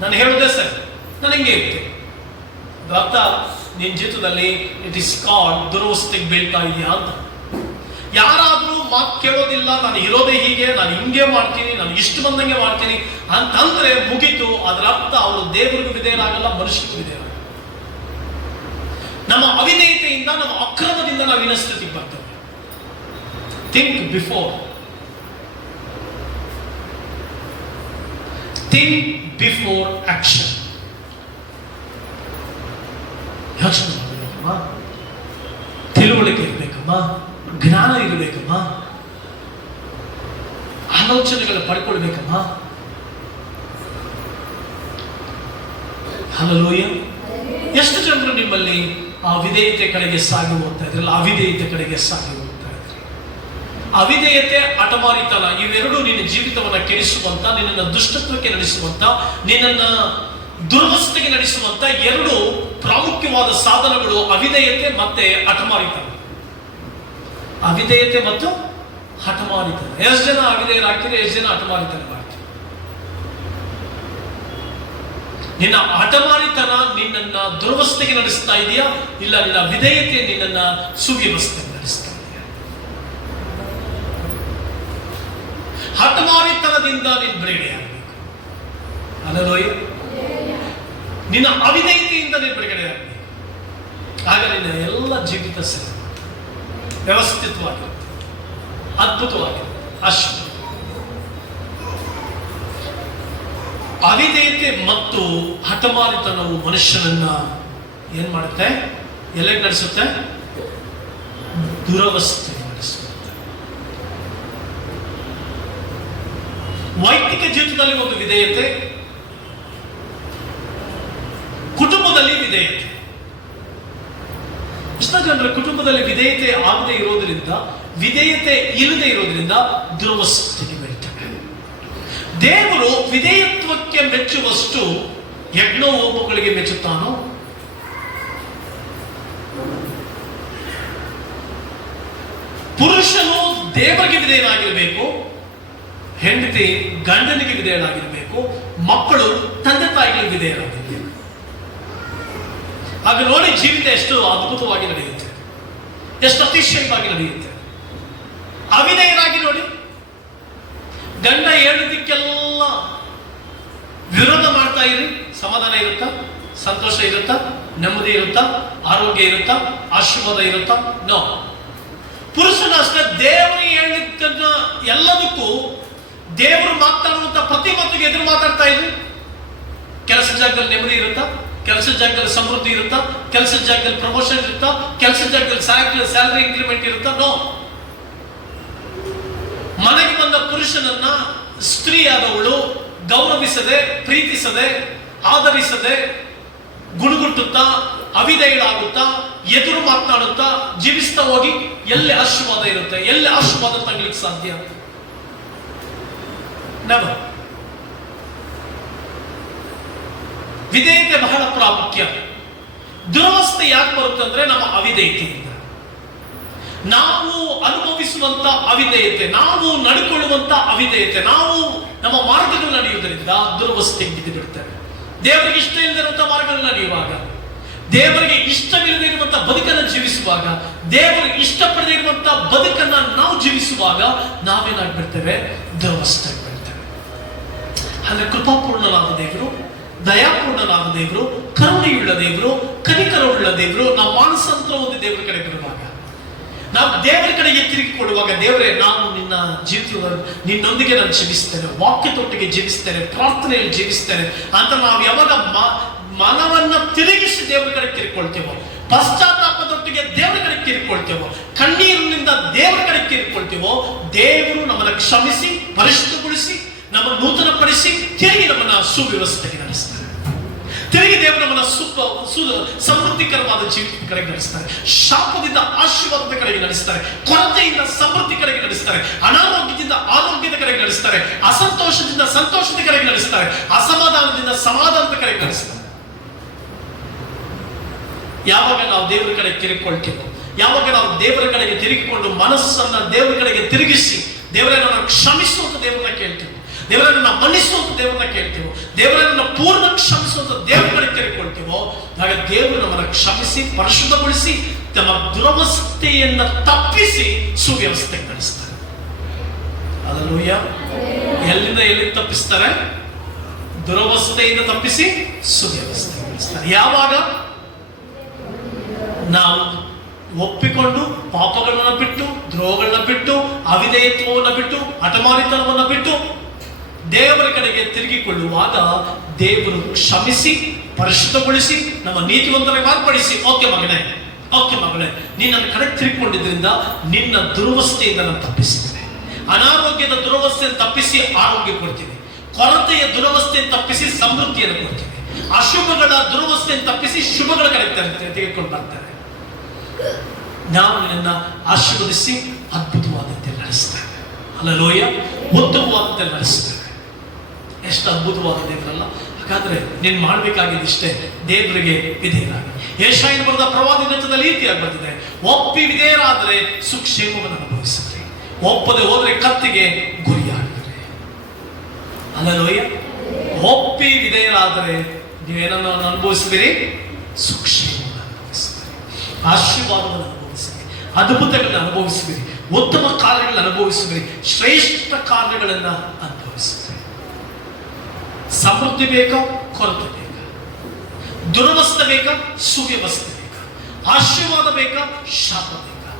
ನಾನು ಹೇಳೋದೇ ಸರಿ, ನಾನು ಹಿಂಗೆ ಇರ್ತೇನೆ, ಅರ್ಥ ನಿನ್ನ ಜೀವಿತದಲ್ಲಿ ಇಟ್ ಇಸ್ ಕಾಲ್ಡ್ ದುರವಸ್ಥೆಗೆ ಬೀಳ್ತಾ ಇದೆಯಾ ಅಂತ. ಯಾರಾದ್ರೂ ಮಾತು ಕೇಳೋದಿಲ್ಲ, ನಾನು ಇರೋದೇ ಹೀಗೆ, ನಾನು ಹಿಂಗೆ ಮಾಡ್ತೀನಿ, ನಾನು ಇಷ್ಟು ಬಂದಂಗೆ ಮಾಡ್ತೀನಿ ಅಂತಂದ್ರೆ ಮುಗೀತು. ಅದರ ಅರ್ಥ ಅವರು ದೇವರಿಗೂ ವಿಧೇಯರಾಗಲ್ಲ, ಮನುಷ್ಯರಿಗೂ ವಿಧೇಯರಾಗಲ್ಲ. ನಮ್ಮ ಅವಿಧೇಯತೆಯಿಂದ, ನಮ್ಮ ಅಕ್ರಮದಿಂದ ನಾವು ಇನ್ನ ಸ್ಥಿತಿಗೆ ಬರ್ತೇವೆ. Think before action. ಯೋಚನೆ ಮಾಡಬೇಕಮ್ಮ, ತಿಳುವಳಿಕೆ ಇರಬೇಕಮ್ಮ, ಜ್ಞಾನ ಇರಬೇಕಮ್ಮ, ಆಲೋಚನೆಗಳು ಪಡ್ಕೊಳ್ಬೇಕಮ್ಮ. ಹಲ್ಲೆಲೂಯಾ. ಎಷ್ಟು ಜನರು ನಿಮ್ಮಲ್ಲಿ ಆ ವಿಧೇಯತೆ ಕಡೆಗೆ ಸಾಗಿ ಹೋಗ್ತಾ ಇದ್ರಲ್ಲ, ಅವಿಧೇಯತೆ ಕಡೆಗೆ ಸಾಗಿ ಹೋಗ್ತಾ ಇದ್ರಿ. ಅವಿಧೇಯತೆ, ಹಠಮಾರಿತನ, ಇವೆರಡು ನಿನ್ನ ಜೀವಿತವನ್ನ ಕೆಡಿಸುವಂತ, ನಿನ್ನನ್ನು ದುಷ್ಟತ್ವಕ್ಕೆ ನಡೆಸುವಂತ, ನಿನ್ನನ್ನ ದುರ್ವಸ್ಥೆಗೆ ನಡೆಸುವಂತ ಎರಡು ಪ್ರಾಮುಖ್ಯವಾದ ಸಾಧನಗಳು ಅವಿಧೇಯತೆ ಮತ್ತೆ ಹಠಮಾರಿತನ. ಅವಿಧೇಯತೆ ಮತ್ತು ಹಠಮಾರಿತನ. ಎಷ್ಟು ಜನ ಅವಿಧೇಯರಾಗ್ತೀರಿ, ಎಷ್ಟು ಜನ ಹಠಮಾರಿತನ ಮಾಡ್ತೀರಿ? ನಿನ್ನ ಹಠಮಾರಿತನ ನಿನ್ನನ್ನ ದುರ್ವಸ್ಥೆಗೆ ನಡೆಸ್ತಾ ಇದೆಯಾ, ಇಲ್ಲ ನಿನ್ನ ವಿಧೇಯತೆ ನಿನ್ನನ್ನ ಸುವ್ಯವಸ್ಥೆಗೆ ನಡೆಸ್ತಾ ಇದೆಯಾ? ಹಠಮಾರಿತನದಿಂದ ನೀನು ಬಿಡುಗಡೆ ಆಗಬೇಕು. ಹಲ್ಲೆಲೂಯಾ. ನಿನ್ನ ಅವಿಧೇಯತೆಯಿಂದ ನೀನು ಬಿಡುಗಡೆ ಆಗಬೇಕು. ಆಗ ನಿನ್ನ ಎಲ್ಲ ಜೀವಿತ ಸರಿ, ವ್ಯವಸ್ಥಿತವಾಗಿರುತ್ತೆ, ಅದ್ಭುತವಾಗಿರುತ್ತೆ, ಅಶ್ವ. ಅವಿಧೇಯತೆ ಮತ್ತು ಹಠಮಾರಿತನವು ಮನುಷ್ಯನನ್ನ ಏನ್ ಮಾಡುತ್ತೆ? ಎಲ್ಲಿಗೆ ನಡೆಸುತ್ತೆ? ದುರವಸ್ಥೆಗೆ ನಡೆಸುತ್ತೆ. ವೈಯಕ್ತಿಕ ಜೀವಿತದಲ್ಲಿ ಒಂದು ವಿಧೇಯತೆ, ಕುಟುಂಬದಲ್ಲಿ ವಿಧೇಯತೆ. ಎಷ್ಟೋ ಜನರ ಕುಟುಂಬದಲ್ಲಿ ವಿಧೇಯತೆ ಆಗದೆ ಇರೋದ್ರಿಂದ, ವಿಧೇಯತೆ ಇಲ್ಲದೆ ಇರೋದ್ರಿಂದ ದುರವಸ್ಥೆಗೆ ಬೀಳ್ತವೆ. ದೇವರು ವಿಧೇಯತ್ವಕ್ಕೆ ಮೆಚ್ಚುವಷ್ಟು ಯಜ್ಞೋಪಗಳಿಗೆ ಮೆಚ್ಚುತ್ತಾನೋ? ಪುರುಷನು ದೇವರಿಗೆ ವಿಧೇಯನಾಗಿರಬೇಕು, ಹೆಂಡತಿ ಗಂಡನಿಗೆ ವಿಧೇಯನಾಗಿರಬೇಕು, ಮಕ್ಕಳು ತಂದೆ ತಾಯಿಗಳಿಗೆ ವಿಧೇಯರಾಗಿರಬೇಕು. ಆಗ ನೋಡಿ ಜೀವಿತ ಎಷ್ಟು ಅದ್ಭುತವಾಗಿ ನಡೆಯುತ್ತೆ, ಎಷ್ಟು ಅತಿಶಯವಾಗಿ ನಡೆಯುತ್ತೆ. ಅವಿಧೇಯರಾಗಿ ನೋಡಿ, ಗಂಡ ಹೇಳಿದ್ದಕ್ಕೆಲ್ಲ ವಿರೋಧ ಮಾಡ್ತಾ ಇರಿ, ಸಮಾಧಾನ ಇರುತ್ತಾ? ಸಂತೋಷ ಇರುತ್ತಾ? ನೆಮ್ಮದಿ ಇರುತ್ತಾ? ಆರೋಗ್ಯ ಇರುತ್ತಾ? ಆಶೀರ್ವಾದ ಇರುತ್ತಾ? ನೋ. ಪುರುಷನ ಅಷ್ಟೇ, ದೇವರು ಹೇಳಿದ್ದನ್ನ ಎಲ್ಲದಕ್ಕೂ ದೇವರು ಮಾತಾಡುವಂತ ಪ್ರತಿ ಮಾತಿಗೆ ಎದುರು ಮಾತಾಡ್ತಾ ಇದ್ರು. ಕೆಲಸ ಜಾಗದಲ್ಲಿ ನೆಮ್ಮದಿ ಇರುತ್ತಾ? ಕೆಲಸದ ಜಾಗದಲ್ಲಿ ಸಮೃದ್ಧಿ ಇರುತ್ತಾ? ಕೆಲಸದ ಜಾಗದಲ್ಲಿ ಪ್ರಮೋಷನ್ ಇರುತ್ತಾ? ಕೆಲಸದ ಜಾಗದಲ್ಲಿ ಸ್ಯಾಲರಿ ಇಂಕ್ರಿಮೆಂಟ್ ಇರುತ್ತಾ? ನೋ. ಮನೆಗೆ ಬಂದ ಪುರುಷನನ್ನ ಸ್ತ್ರೀಯಾದವಳು ಗೌರವಿಸದೆ, ಪ್ರೀತಿಸದೆ, ಆದರಿಸದೆ, ಗುಣಗುಟ್ಟುತ್ತಾ, ಅವಿಧೇಯಳಾಗುತ್ತಾ, ಎದುರು ಮಾತನಾಡುತ್ತಾ ಜೀವಿಸ್ತಾ ಹೋಗಿ ಎಲ್ಲಿ ಆಶೀರ್ವಾದ ಇರುತ್ತೆ? ಎಲ್ಲಿ ಆಶೀರ್ವಾದ ತಗೊಳ್ಳಿಕ್ಕೆ ಸಾಧ್ಯ? ನೆವರ್. ವಿಧೇಯತೆ ಬಹಳ ಪ್ರಾಮುಖ್ಯ. ದುರವಸ್ಥೆ ಯಾಕೆ ಬರುತ್ತೆ ಅಂದ್ರೆ ನಮ್ಮ ಅವಿಧೇಯತೆಯಿಂದ. ನಾವು ಅನುಭವಿಸುವಂತ ಅವಿಧೇಯತೆ, ನಾವು ನಡ್ಕೊಳ್ಳುವಂತ ಅವಿಧೇಯತೆ, ನಾವು ನಮ್ಮ ಮಾರ್ಗಗಳು ನಡೆಯುವುದರಿಂದ ದುರವಸ್ಥೆಗೆ ಬಿದ್ದು ಬಿಡ್ತೇವೆ. ದೇವರಿಗೆ ಇಷ್ಟ ಇಲ್ಲದಿರುವಂತಹ ಮಾರ್ಗಗಳು ನಡೆಯುವಾಗ, ದೇವರಿಗೆ ಇಷ್ಟವಿಲ್ಲದೆ ಇರುವಂತಹ ಬದುಕನ್ನು ಜೀವಿಸುವಾಗ, ದೇವರು ಇಷ್ಟಪಡದೇ ಇರುವಂತಹ ಬದುಕನ್ನ ನಾವು ಜೀವಿಸುವಾಗ ನಾವೇನಾಗ್ಬಿಡ್ತೇವೆ? ದುರವಸ್ಥೆಗೆ ಬೀಳ್ತೇವೆ. ಅಂದ್ರೆ ಕೃಪಾಪೂರ್ಣನಾದ ದೇವರು, ದಯಾಪೂರ್ಣನಾದ ದೇವರು, ಕರುಣೆಯುಳ್ಳ ದೇವರು, ಕನಿಕರವುಳ್ಳ ದೇವರು, ನಾವು ಮಾನಸಾಂತರ ಒಂದು ದೇವರ ಕಡೆ ಬರುವಾಗ, ನಾವು ದೇವರ ಕಡೆಗೆ ತಿರುಗಿಕೊಳ್ಳುವಾಗ, ದೇವರೇ ನಾನು ನಿನ್ನ ಜೀವಿತ ನಿನ್ನೊಂದಿಗೆ ನಾನು ಜೀವಿಸ್ತೇನೆ, ವಾಕ್ಯದೊಟ್ಟಿಗೆ ಜೀವಿಸ್ತೇನೆ, ಪ್ರಾರ್ಥನೆಯಲ್ಲಿ ಜೀವಿಸ್ತೇನೆ ಅಂತ ನಾವು ಯಾವಾಗ ಮನವನ್ನ ತಿರುಗಿಸಿ ದೇವರ ಕಡೆ ತಿರುಗಿಕೊಳ್ತೇವೋ, ಪಶ್ಚಾತ್ತಾಪದೊಟ್ಟಿಗೆ ದೇವರ ಕಡೆ ತಿರುಗಿಕೊಳ್ತೇವೋ, ಕಣ್ಣೀರಿನಿಂದ ದೇವರ ಕಡೆ ತಿರುಗಿಕೊಳ್ತೇವೋ, ದೇವರು ನಮ್ಮನ್ನು ಕ್ಷಮಿಸಿ, ಪರಿಶುದ್ಧಗೊಳಿಸಿ, ನಮ್ಮ ನೂತನಪಡಿಸಿ, ತಿರುಗಿ ನಮ್ಮನ್ನ ಸುವ್ಯವಸ್ಥೆಗೆ ನಡೆಸ್ತಾರೆ. ತಿರುಗಿ ದೇವರು ನಮ್ಮನ್ನ ಸಮೃದ್ಧಿಕರವಾದ ಜೀವಿತದ ಕಡೆಗೆ ನಡೆಸ್ತಾರೆ. ಶಾಪದಿಂದ ಆಶೀರ್ವಾದದ ಕಡೆಗೆ ನಡೆಸ್ತಾರೆ, ಕೊರತೆಯಿಂದ ಸಮೃದ್ಧಿ ಕಡೆಗೆ ನಡೆಸ್ತಾರೆ, ಅನಾರೋಗ್ಯದಿಂದ ಆರೋಗ್ಯದ ಕಡೆಗೆ ನಡೆಸ್ತಾರೆ, ಅಸಂತೋಷದಿಂದ ಸಂತೋಷದ ಕಡೆಗೆ ನಡೆಸ್ತಾರೆ, ಅಸಮಾಧಾನದಿಂದ ಸಮಾಧಾನದ ಕಡೆಗೆ ನಡೆಸ್ತಾರೆ. ಯಾವಾಗ ನಾವು ದೇವರ ಕಡೆ ತಿರುಗಿಕೊಳ್ತೇವೋ, ಯಾವಾಗ ನಾವು ದೇವರ ಕಡೆಗೆ ತಿರುಗಿಕೊಂಡು ಮನಸ್ಸನ್ನ ದೇವರ ಕಡೆಗೆ ತಿರುಗಿಸಿ, ದೇವರನ್ನ ಕ್ಷಮಿಸುವಂತ ದೇವರನ್ನ ಕೇಳ್ತೇವೆ, ದೇವರನ್ನ ಮನ್ನಿಸುವಂತ ದೇವರನ್ನ ಕೇಳ್ತೇವೋ, ದೇವರನ್ನ ಪೂರ್ಣ ಕ್ಷಮಿಸುವಂತ ದೇವರ ಕಡೆ ತಿರುಗಿಕೊಳ್ತೇವೋ, ಆಗ ದೇವರು ನಮ್ಮನ್ನ ಕ್ಷಮಿಸಿ, ಪರಿಶುದ್ಧಗೊಳಿಸಿ, ತಮ್ಮ ದುರವಸ್ಥೆಯನ್ನ ತಪ್ಪಿಸಿ ಸುವ್ಯವಸ್ಥೆಗೆ ನಡೆಸ್ತಾರೆ. ಹಲ್ಲೆಲೂಯಾ. ಎಲ್ಲಿಂದ ಎಲ್ಲಿಂದ ತಪ್ಪಿಸ್ತಾರೆ? ದುರವಸ್ಥೆಯಿಂದ ತಪ್ಪಿಸಿ ಸುವ್ಯವಸ್ಥೆಗೆ ನಡೆಸ್ತಾರೆ. ಯಾವಾಗ ನಾವು ಒಪ್ಪಿಕೊಂಡು ಪಾಪಗಳನ್ನ ಬಿಟ್ಟು, ದ್ರೋಹಗಳನ್ನ ಬಿಟ್ಟು, ಅವಿಧೇಯತ್ವವನ್ನು ಬಿಟ್ಟು, ಹಠಮಾರಿತನವನ್ನು ಬಿಟ್ಟು ದೇವರ ಕಡೆಗೆ ತಿರುಗಿಕೊಳ್ಳುವಾಗ ದೇವರು ಕ್ಷಮಿಸಿ, ಪರಿಶುದ್ಧಗೊಳಿಸಿ, ನಮ್ಮ ನೀತಿವಂತರಾಗಿ ಮಾರ್ಪಡಿಸಿ, ಓಕೆ ಮಗನೇ, ಓಕೆ ಮಗಳೇ, ನೀನು ನನ್ನ ಕಡೆ ತಿರುಗಿಕೊಂಡಿದ್ರಿಂದ ನಿನ್ನ ದುರವಸ್ಥೆಯಿಂದ ನಾನು ತಪ್ಪಿಸ್ತೇನೆ. ಅನಾರೋಗ್ಯದ ದುರವಸ್ಥೆಯನ್ನು ತಪ್ಪಿಸಿ ಆರೋಗ್ಯ ಕೊಡ್ತೀನಿ, ಕೊರತೆಯ ದುರವಸ್ಥೆಯನ್ನು ತಪ್ಪಿಸಿ ಸಮೃದ್ಧಿಯನ್ನು ಕೊಡ್ತೀನಿ, ಅಶುಭಗಳ ದುರವಸ್ಥೆಯನ್ನು ತಪ್ಪಿಸಿ ಶುಭಗಳ ಕಡೆ ತೆಗೆದುಕೊಂಡು ಬರ್ತಾರೆ. ನಾವು ನಿನ್ನ ಆಶೀರ್ವದಿಸಿ ಅದ್ಭುತವಾದಂತೆ ನಡೆಸ್ತೇವೆ. ಹಲ್ಲೆಲೂಯಾ. ಉತ್ತಮವಾದಂತೆ ನಡೆಸ್ತೇವೆ. ಎಷ್ಟು ಅದ್ಭುತವಾದ ದೇವರಲ್ಲ. ಹಾಗಾದ್ರೆ ನೀನು ಮಾಡಬೇಕಾಗಿದ್ದಿಷ್ಟೇ, ದೇವರಿಗೆ ವಿಧೇಯರಾಗಿ. ಯೆಶಾಯನು ಬರೆದ ಪ್ರವಾದಿ ಗ್ರಂಥದಲ್ಲಿ ಈ ರೀತಿಯಾಗಿ ಬರೆದಿದೆ, ಒಪ್ಪಿ ವಿಧೇಯರಾದರೆ ಸುಕ್ಷೇಮವನ್ನು ಅನುಭವಿಸುತ್ತೀರಿ, ಒಪ್ಪದೆ ಹೋದ್ರೆ ಕತ್ತಿಗೆ ಗುರಿಯಾಗಿರಿ. ಹಲ್ಲೆಲೂಯಾ. ಒಪ್ಪಿ ವಿಧೇಯರಾದರೆ ನೀವೇನನ್ನು ಅನುಭವಿಸುತ್ತೀರಿ? ಸುಕ್ಷೇಮವನ್ನು ಅನುಭವಿಸುತ್ತೀರಿ, ಆಶೀರ್ವಾದವನ್ನು ಅನುಭವಿಸುತ್ತೀರಿ, ಅದ್ಭುತಗಳನ್ನು ಅನುಭವಿಸುತ್ತೀರಿ, ಉತ್ತಮ ಕಾರ್ಯಗಳನ್ನು ಅನುಭವಿಸುತ್ತೀರಿ, ಶ್ರೇಷ್ಠ ಕಾರ್ಯಗಳನ್ನು ಅನುಭವಿಸುತ್ತೀರಿ. ಸಮೃದ್ಧಿ ಬೇಕಾ? ಕೊರತೆ ಬೇಕಾ? ದುರವಸ್ಥೆ ಬೇಕಾ? ಸುವ್ಯವಸ್ಥೆ ಬೇಕಾ? ಆಶೀರ್ವಾದ ಬೇಕಾ? ಶಾಪ ಬೇಕಾ?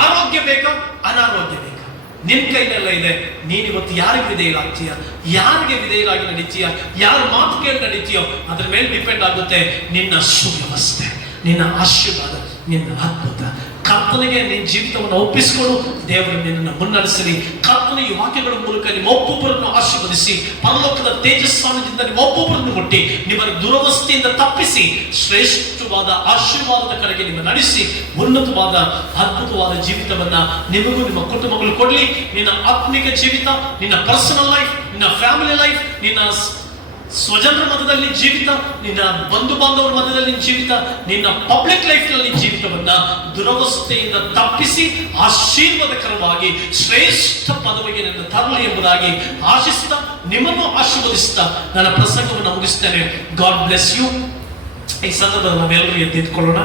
ಆರೋಗ್ಯ ಬೇಕಾ? ಅನಾರೋಗ್ಯ ಬೇಕಾ? ನಿನ್ ಕೈನೆಲ್ಲ ಇದೆ. ನೀನಿವತ್ತು ಯಾರಿಗೆ ವಿಧೇಯರಾಗ್ತೀಯ, ಯಾರಿಗೆ ವಿಧೇಯರಾಗಿ ನಡೀತೀಯ, ಯಾರ ಮಾತು ಕೇಳಿ ನಡೀತೀಯೋ ಅದ್ರ ಮೇಲೆ ಡಿಪೆಂಡ್ ಆಗುತ್ತೆ ನಿನ್ನ ಸುವ್ಯವಸ್ಥೆ, ನಿನ್ನ ಆಶೀರ್ವಾದ, ನಿನ್ನ ಅದ್ಭುತ. ಕರ್ತನಿಗೆ ನಿನ್ನ ಜೀವಿತವನ್ನು ಒಪ್ಪಿಸಿಕೊಂಡು ದೇವರು ನಿನ್ನನ್ನು ಮುನ್ನಡೆಸಲಿ. ಕರ್ತನ ಈ ವಾಕ್ಯಗಳ ಮೂಲಕ ನಿಮ್ಮ ಒಬ್ಬೊಬ್ಬರನ್ನು ಆಶೀರ್ವದಿಸಿ ಪರಲೋಕದ ತೇಜಸ್ಸಾನದಿಂದ ನಿಮ್ಮ ಒಬ್ಬೊಬ್ಬರನ್ನು ಮುಟ್ಟಿ ನಿಮ್ಮನ್ನು ದುರವಸ್ಥೆಯಿಂದ ತಪ್ಪಿಸಿ ಶ್ರೇಷ್ಠವಾದ ಆಶೀರ್ವಾದದ ಕಡೆಗೆ ನಿಮ್ಮ ನಡೆಸಿ ಉನ್ನತವಾದ ಅದ್ಭುತವಾದ ಜೀವಿತವನ್ನ ನಿಮಗೂ ನಿಮ್ಮ ಕುಟುಂಬಗಳು ಕೊಡ್ಲಿ. ನಿನ್ನ ಆತ್ಮಿಕ ಜೀವಿತ, ನಿನ್ನ ಪರ್ಸನಲ್ ಲೈಫ್, ನಿನ್ನ ಫ್ಯಾಮಿಲಿ ಲೈಫ್, ನಿನ್ನ ಸ್ವಜನರ ಮಧ್ಯದಲ್ಲಿ ಜೀವಿತ, ನಿನ್ನ ಬಂಧು ಬಾಂಧವರ ಮಧ್ಯದಲ್ಲಿ ಜೀವಿತ, ನಿನ್ನ ಪಬ್ಲಿಕ್ ಲೈಫ್ ನಲ್ಲಿ ಜೀವಿತವನ್ನ ದುರವಸ್ಥೆಯಿಂದ ತಪ್ಪಿಸಿ ಆಶೀರ್ವಾದಕರವಾಗಿ ಶ್ರೇಷ್ಠ ಪದವಿಗೆ ನನ್ನ ತರಲಿ ಎಂಬುದಾಗಿ ಆಶಿಸ್ತಾ ನಿಮ್ಮನ್ನು ಆಶೀರ್ವದಿಸ್ತಾ ನನ್ನ ಪ್ರಸಂಗವನ್ನು ಮುಗಿಸ್ತೇನೆ. God bless you. ಈ ಸಂದರ್ಭದಲ್ಲಿ ನಾವೆಲ್ಲರೂ ಎದ್ದಿದ್ಕೊಳ್ಳೋಣ.